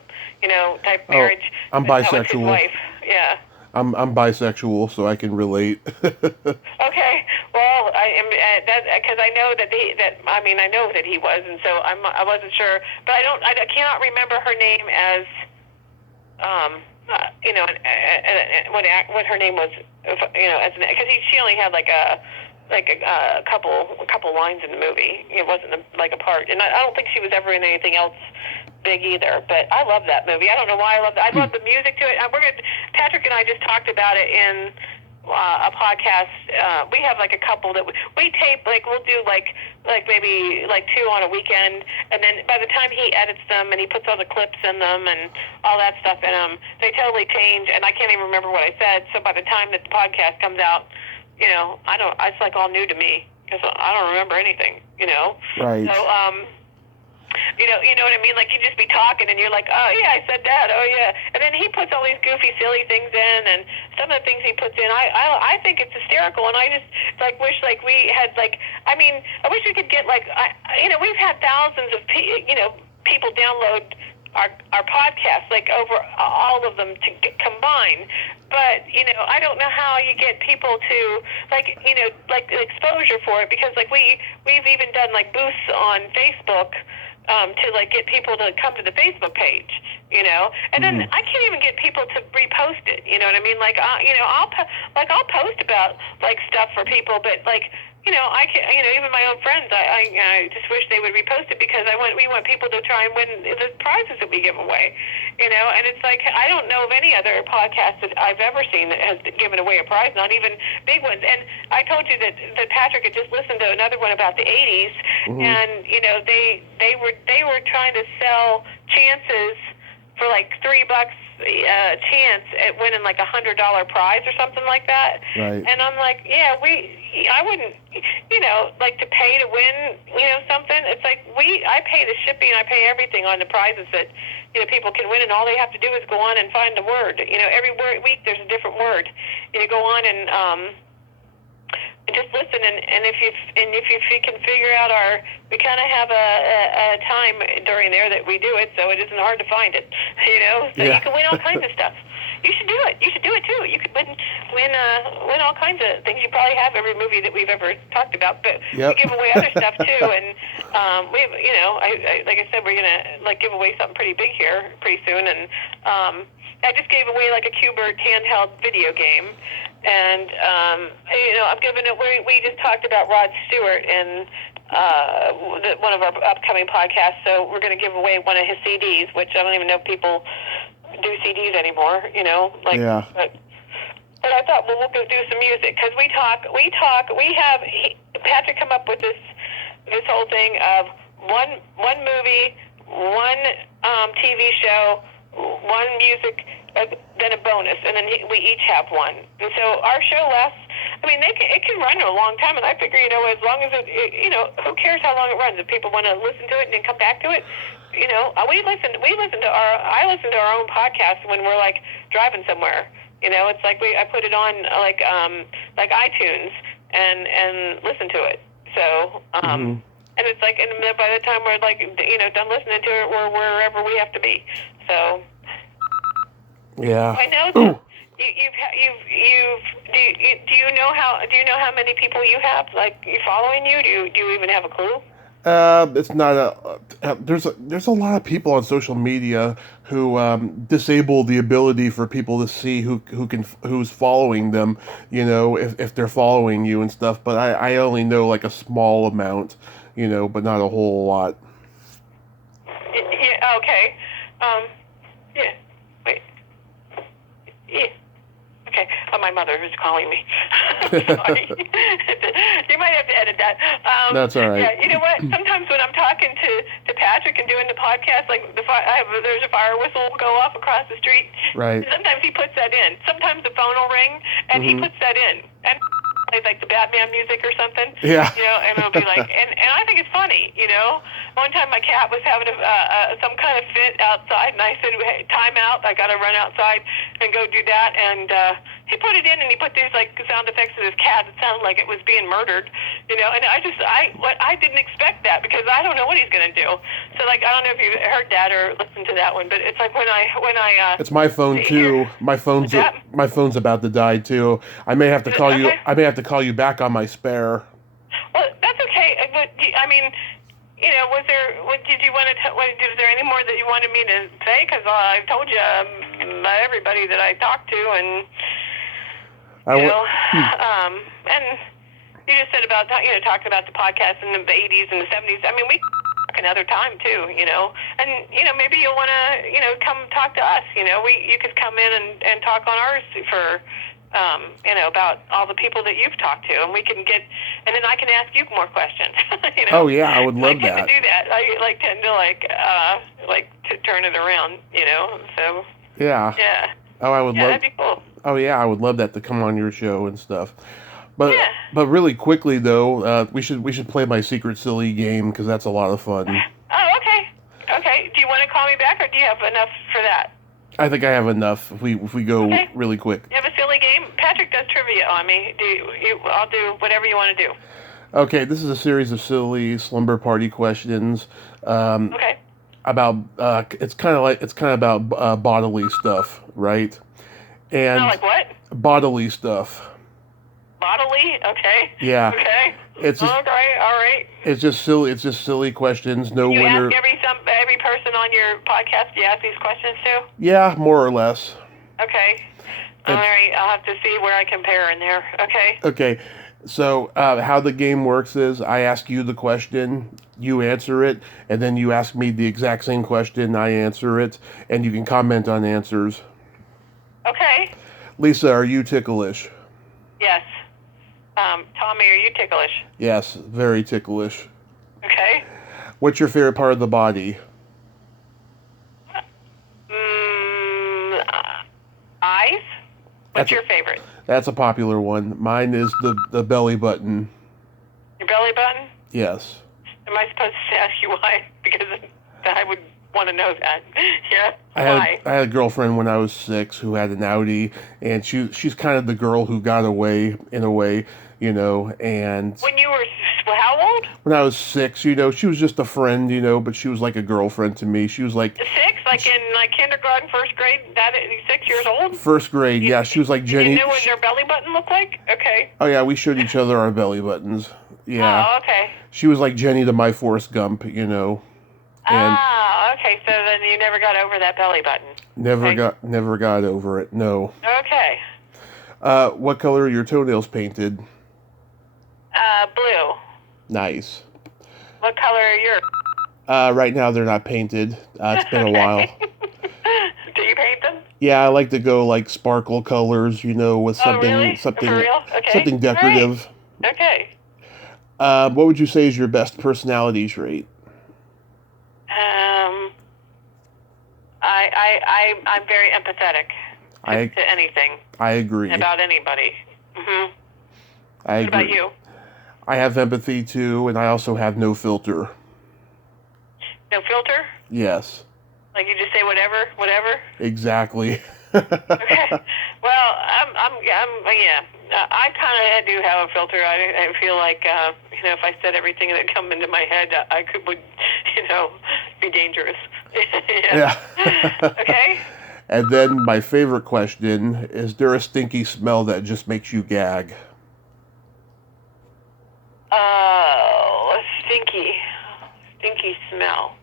type marriage. Oh, I'm bisexual. That was his wife. Yeah. I'm bisexual, so I can relate. Okay. Well, I am that because I know I know that he was, and so I wasn't sure, but I cannot remember her name as what her name was, as because she only had like a couple lines in the movie. It wasn't a part, and I don't think she was ever in anything else big either. But I love that movie. I don't know why I love that. I love the music to it. Patrick and I just talked about it in a podcast. We have like a couple that we tape. Like we'll do like maybe like 2 on a weekend, and then by the time he edits them and he puts all the clips in them and all that stuff in them, they totally change. And I can't even remember what I said. So by the time that the podcast comes out, it's like all new to me because I don't remember anything. Right. So you know what I mean? Like you just be talking and you're like, oh yeah, I said that. Oh yeah. And then he puts all these goofy, silly things in, and some of the things he puts in, I think it's hysterical. And I just wish we had I wish we could get we've had thousands of people download our podcast, over all of them combined. But I don't know how you get people to exposure for it, because we've even done booths on Facebook. To get people to come to the Facebook page, and then I can't even get people to repost it. You know what I mean? I'll post about stuff for people, but I can, even my own friends, I just wish they would repost it, because we want people to try and win the prizes that we give away, and it's I don't know of any other podcast that I've ever seen that has given away a prize, not even big ones. And I told you that Patrick had just listened to another one about the 80s, and they were trying to sell chances for $3 chance at winning $100 prize or something like that. Right. And I'm like, yeah, I wouldn't, to pay to win, something. It's I pay the shipping, I pay everything on the prizes that, people can win, and all they have to do is go on and find the word. Every week there's a different word. Go on and just listen, and if you can figure out we kind of have a time during there that we do it, so it isn't hard to find it, so yeah. You can win all kinds of stuff. You should do it. You should do it too. You could win all kinds of things. You probably have every movie that we've ever talked about, but yep. We give away other stuff too, and we have, like I said, we're gonna give away something pretty big here pretty soon, and I just gave away a Qbert handheld video game. And, I'm giving it, we just talked about Rod Stewart in one of our upcoming podcasts, so we're going to give away one of his CDs, which I don't even know if people do CDs anymore, Yeah. But I thought, we'll go do some music, because we have Patrick come up with this whole thing of one movie, one TV show, one music, then a bonus, and then we each have one. And so our show lasts, it can run a long time, and I figure, as long as who cares how long it runs? If people want to listen to it and then come back to it, I listen to our own podcast when we're driving somewhere. It's I put it on iTunes and listen to it. So and it's and by the time we're done listening to it, we're wherever we have to be. So. Yeah. I know that do you know how many people you have following you? Do you even have a clue? It's not there's a lot of people on social media who disable the ability for people to see who's following them, if they're following you and stuff. But I only know a small amount, but not a whole lot. Yeah. Okay. Yeah. Wait. Yeah. Okay. Oh, my mother is calling me. Sorry. You might have to edit that. That's all right. Yeah, you know what? Sometimes when I'm talking to Patrick and doing the podcast, like there's a fire whistle will go off across the street. Right. Sometimes he puts that in. Sometimes the phone will ring, and he puts that in. And plays like the Batman music or something. Yeah. You know, and it'll be like, and I think it's funny, you know. One time my cat was having some kind of fit outside, and I said, hey, time out, I got to run outside and go do that. And he put it in, and he put these like sound effects of his cat that sounded like it was being murdered, you know. And I didn't expect that because I don't know what he's going to do. So like, I don't know if you've heard that or listened to that one, but it's like when I it's my phone too. My phone's about to die too. I may have to call you. I may have to call you back on my spare. Well, that's okay. But I mean, you know, did you want to? Was there any more that you wanted me to say? Because I told you everybody that I talked to, and and you just said about talking about the podcast in the 80s and the 70s. I mean, we another time too, you know, and maybe you'll want to come talk to us. You know, you could come in and talk on ours for. About all the people that you've talked to, and we can and then I can ask you more questions. You know? Oh yeah, I would love that. I tend to do that. I tend to to turn it around, you know. So yeah. Yeah. Oh, I would love. That'd be cool. Oh yeah, I would love that to come on your show and stuff. But really quickly though, we should play my secret silly game because that's a lot of fun. Oh, okay. Okay. Do you want to call me back, or do you have enough for that? I think I have enough if we go really quick. You have a silly game? Patrick does trivia on me. I'll do whatever you want to do. Okay, this is a series of silly slumber party questions. Okay. About it's kind of about bodily stuff, right? And like what? Bodily stuff. Bodily? Okay. Yeah. Okay. It's just, okay. All right. It's just silly questions. No you winner. Ask every person on your podcast. You ask these questions too. Yeah, more or less. Okay. All right. I'll have to see where I compare in there. Okay. Okay. So how the game works is I ask you the question, you answer it, and then you ask me the exact same question, I answer it, and you can comment on answers. Okay. Lisa, are you ticklish? Yes. Tommy, are you ticklish? Yes, very ticklish. Okay. What's your favorite part of the body? Eyes? What's your favorite? That's a popular one. Mine is the belly button. Your belly button? Yes. Am I supposed to ask you why? Because I would want to know that. Yeah? I had a girlfriend when I was 6 who had an Audi, and she's kind of the girl who got away, in a way, you know, and... When you were... How old? When I was 6, you know, she was just a friend, you know, but she was like a girlfriend to me. She was like... 6? Like in kindergarten, first grade? That 6 years old? First grade, yeah. She was like Jenny... You know what their belly button looked like? Okay. Oh, yeah, we showed each other our belly buttons. Yeah. Oh, okay. She was like Jenny to my Forrest Gump, you know. And okay. So then you never got over that belly button. Never got over it, no. Okay. What color are your toenails painted? Blue. Nice. What color are yours? Right now they're not painted. It's been a while. Do you paint them? Yeah, I like to go like sparkle colors, you know, with something really? something For real? Okay. something decorative. Right. Okay. What would you say is your best personality trait? I'm very empathetic to anything. I agree. About anybody. Mm-hmm. I agree. What about you? I have empathy too, and I also have no filter. No filter? Yes. Like you just say whatever? Exactly. Okay. Well, I kind of do have a filter. I feel like, if I said everything that come into my head, I would, be dangerous. Yeah. Okay. And then my favorite question, is there a stinky smell that just makes you gag? Oh, stinky smell.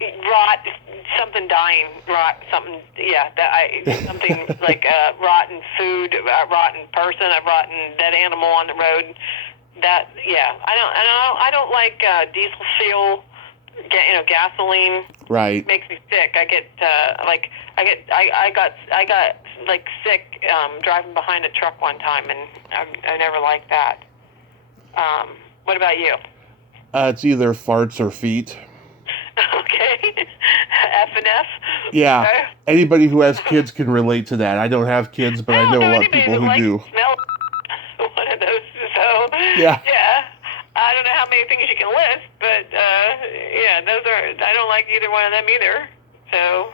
Rot, something dying, something, something like rotten food, a rotten person, a rotten dead animal on the road. I don't like diesel fuel, gasoline. Right. Makes me sick. I got like sick driving behind a truck one time, and I never liked that. What about you? It's either farts or feet. Okay. F and F. Yeah. Okay. Anybody who has kids can relate to that. I don't have kids, but I know a lot of people who do. Smell one of those. So Yeah. I don't know how many things you can list, but yeah, those are. I don't like either one of them either. So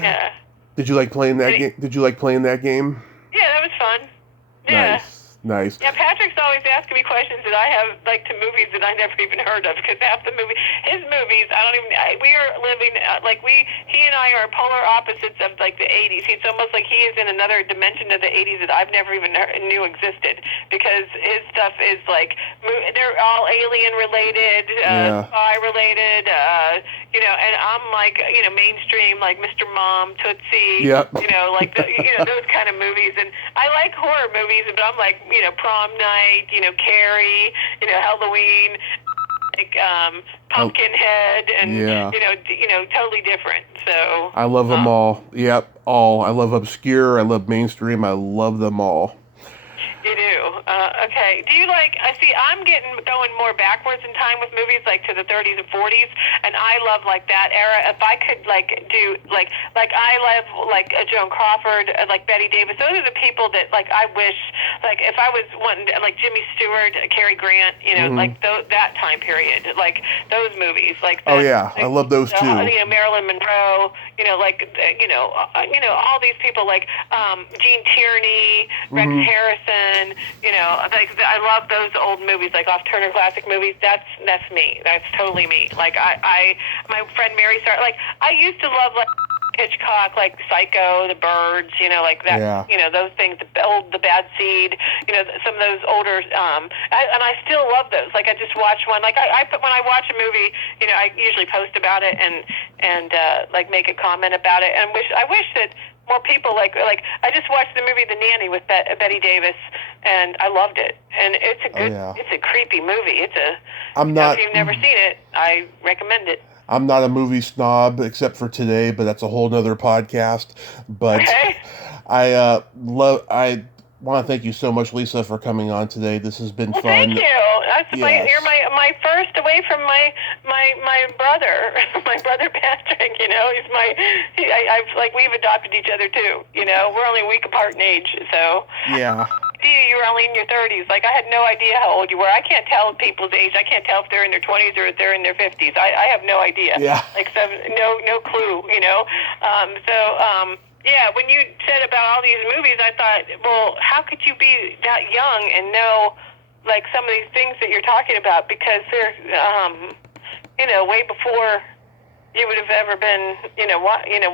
yeah. Did you like playing that game? Did you like playing that game? Yeah, that was fun. Yeah. Nice. Yeah, Patrick's always asking me questions that I have, like, to movies that I never even heard of, because half the his movies, we are living, he and I are polar opposites of, like, the 80s. It's almost like he is in another dimension of the 80s that I've never even knew existed, because his stuff is, like, they're all alien-related, spy-related, and I'm, like, mainstream, like Mr. Mom, Tootsie, yep. Like, those kind of movies, and I like horror movies, but I'm, like, Prom Night, Carrie, Halloween, like Pumpkinhead, and totally different. So I love them all. Yep, all. I love obscure. I love mainstream. I love them all. You do. Okay. Do you see, I'm going more backwards in time with movies, like to the 30s and 40s, and I love, like, that era. If I could, do, I love, Joan Crawford, like Betty Davis. Those are the people that, I wish, if I was wanting, Jimmy Stewart, Cary Grant, that time period, those movies, oh, yeah. I love those, too. Marilyn Monroe, all these people, Gene Tierney, Rex Harrison, I love those old movies, off Turner Classic Movies. That's me. That's totally me. My friend Mary I used to love Hitchcock, Psycho, The Birds, that. Yeah. Those things. The Bad Seed. Some of those older. And I still love those. I just watched one. When I watch a movie, I usually post about it and make a comment about it. And I wish that more people I just watched the movie The Nanny with Betty Davis, and I loved it. And it's a good, it's a creepy movie. If you've never seen it, I recommend it. I'm not a movie snob except for today, but that's a whole nother podcast. But okay. I want to thank you so much, Lisa, for coming on today. This has been fun. Thank you. You're my first away from my brother, my brother Patrick. We've adopted each other too. We're only a week apart in age, so. Yeah. You were only in your 30s. I had no idea how old you were. I can't tell people's age. I can't tell if they're in their 20s or if they're in their 50s. I have no idea. Yeah. No clue. Yeah, when you said about all these movies, I thought, well, how could you be that young and know, some of these things that you're talking about? Because they're, way before you would have ever been,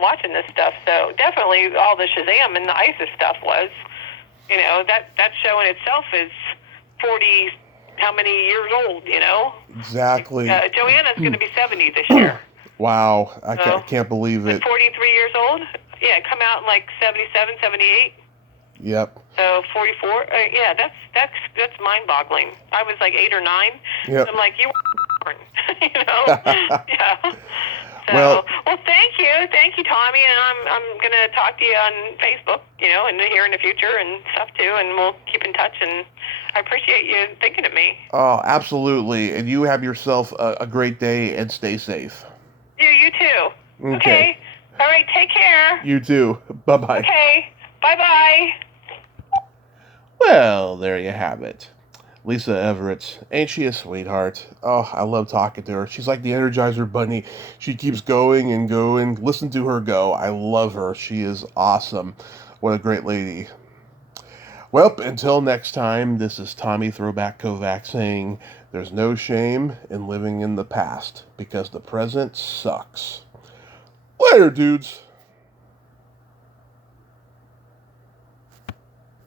watching this stuff. So definitely all the Shazam and the ISIS stuff was, that show in itself is 40, how many years old, Exactly. Joanna's going to be 70 this year. Wow, I can't believe it. 43 years old? Yeah, come out in 77, 78. Yep. So 44. Yeah, that's mind-boggling. I was 8 or 9. Yep. I'm you were born. Yeah. So, well, thank you, Tommy, and I'm gonna talk to you on Facebook, and here in the future and stuff too, and we'll keep in touch. And I appreciate you thinking of me. Oh, absolutely. And you have yourself a great day and stay safe. You too. Okay. All right. Take care. You too. Bye-bye. Okay. Bye-bye. Well, there you have it. Lisa Everetts. Ain't she a sweetheart? Oh, I love talking to her. She's like the Energizer Bunny. She keeps going and going. Listen to her go. I love her. She is awesome. What a great lady. Well, until next time, this is Tommy Throwback Kovac saying there's no shame in living in the past because the present sucks. Later, dudes.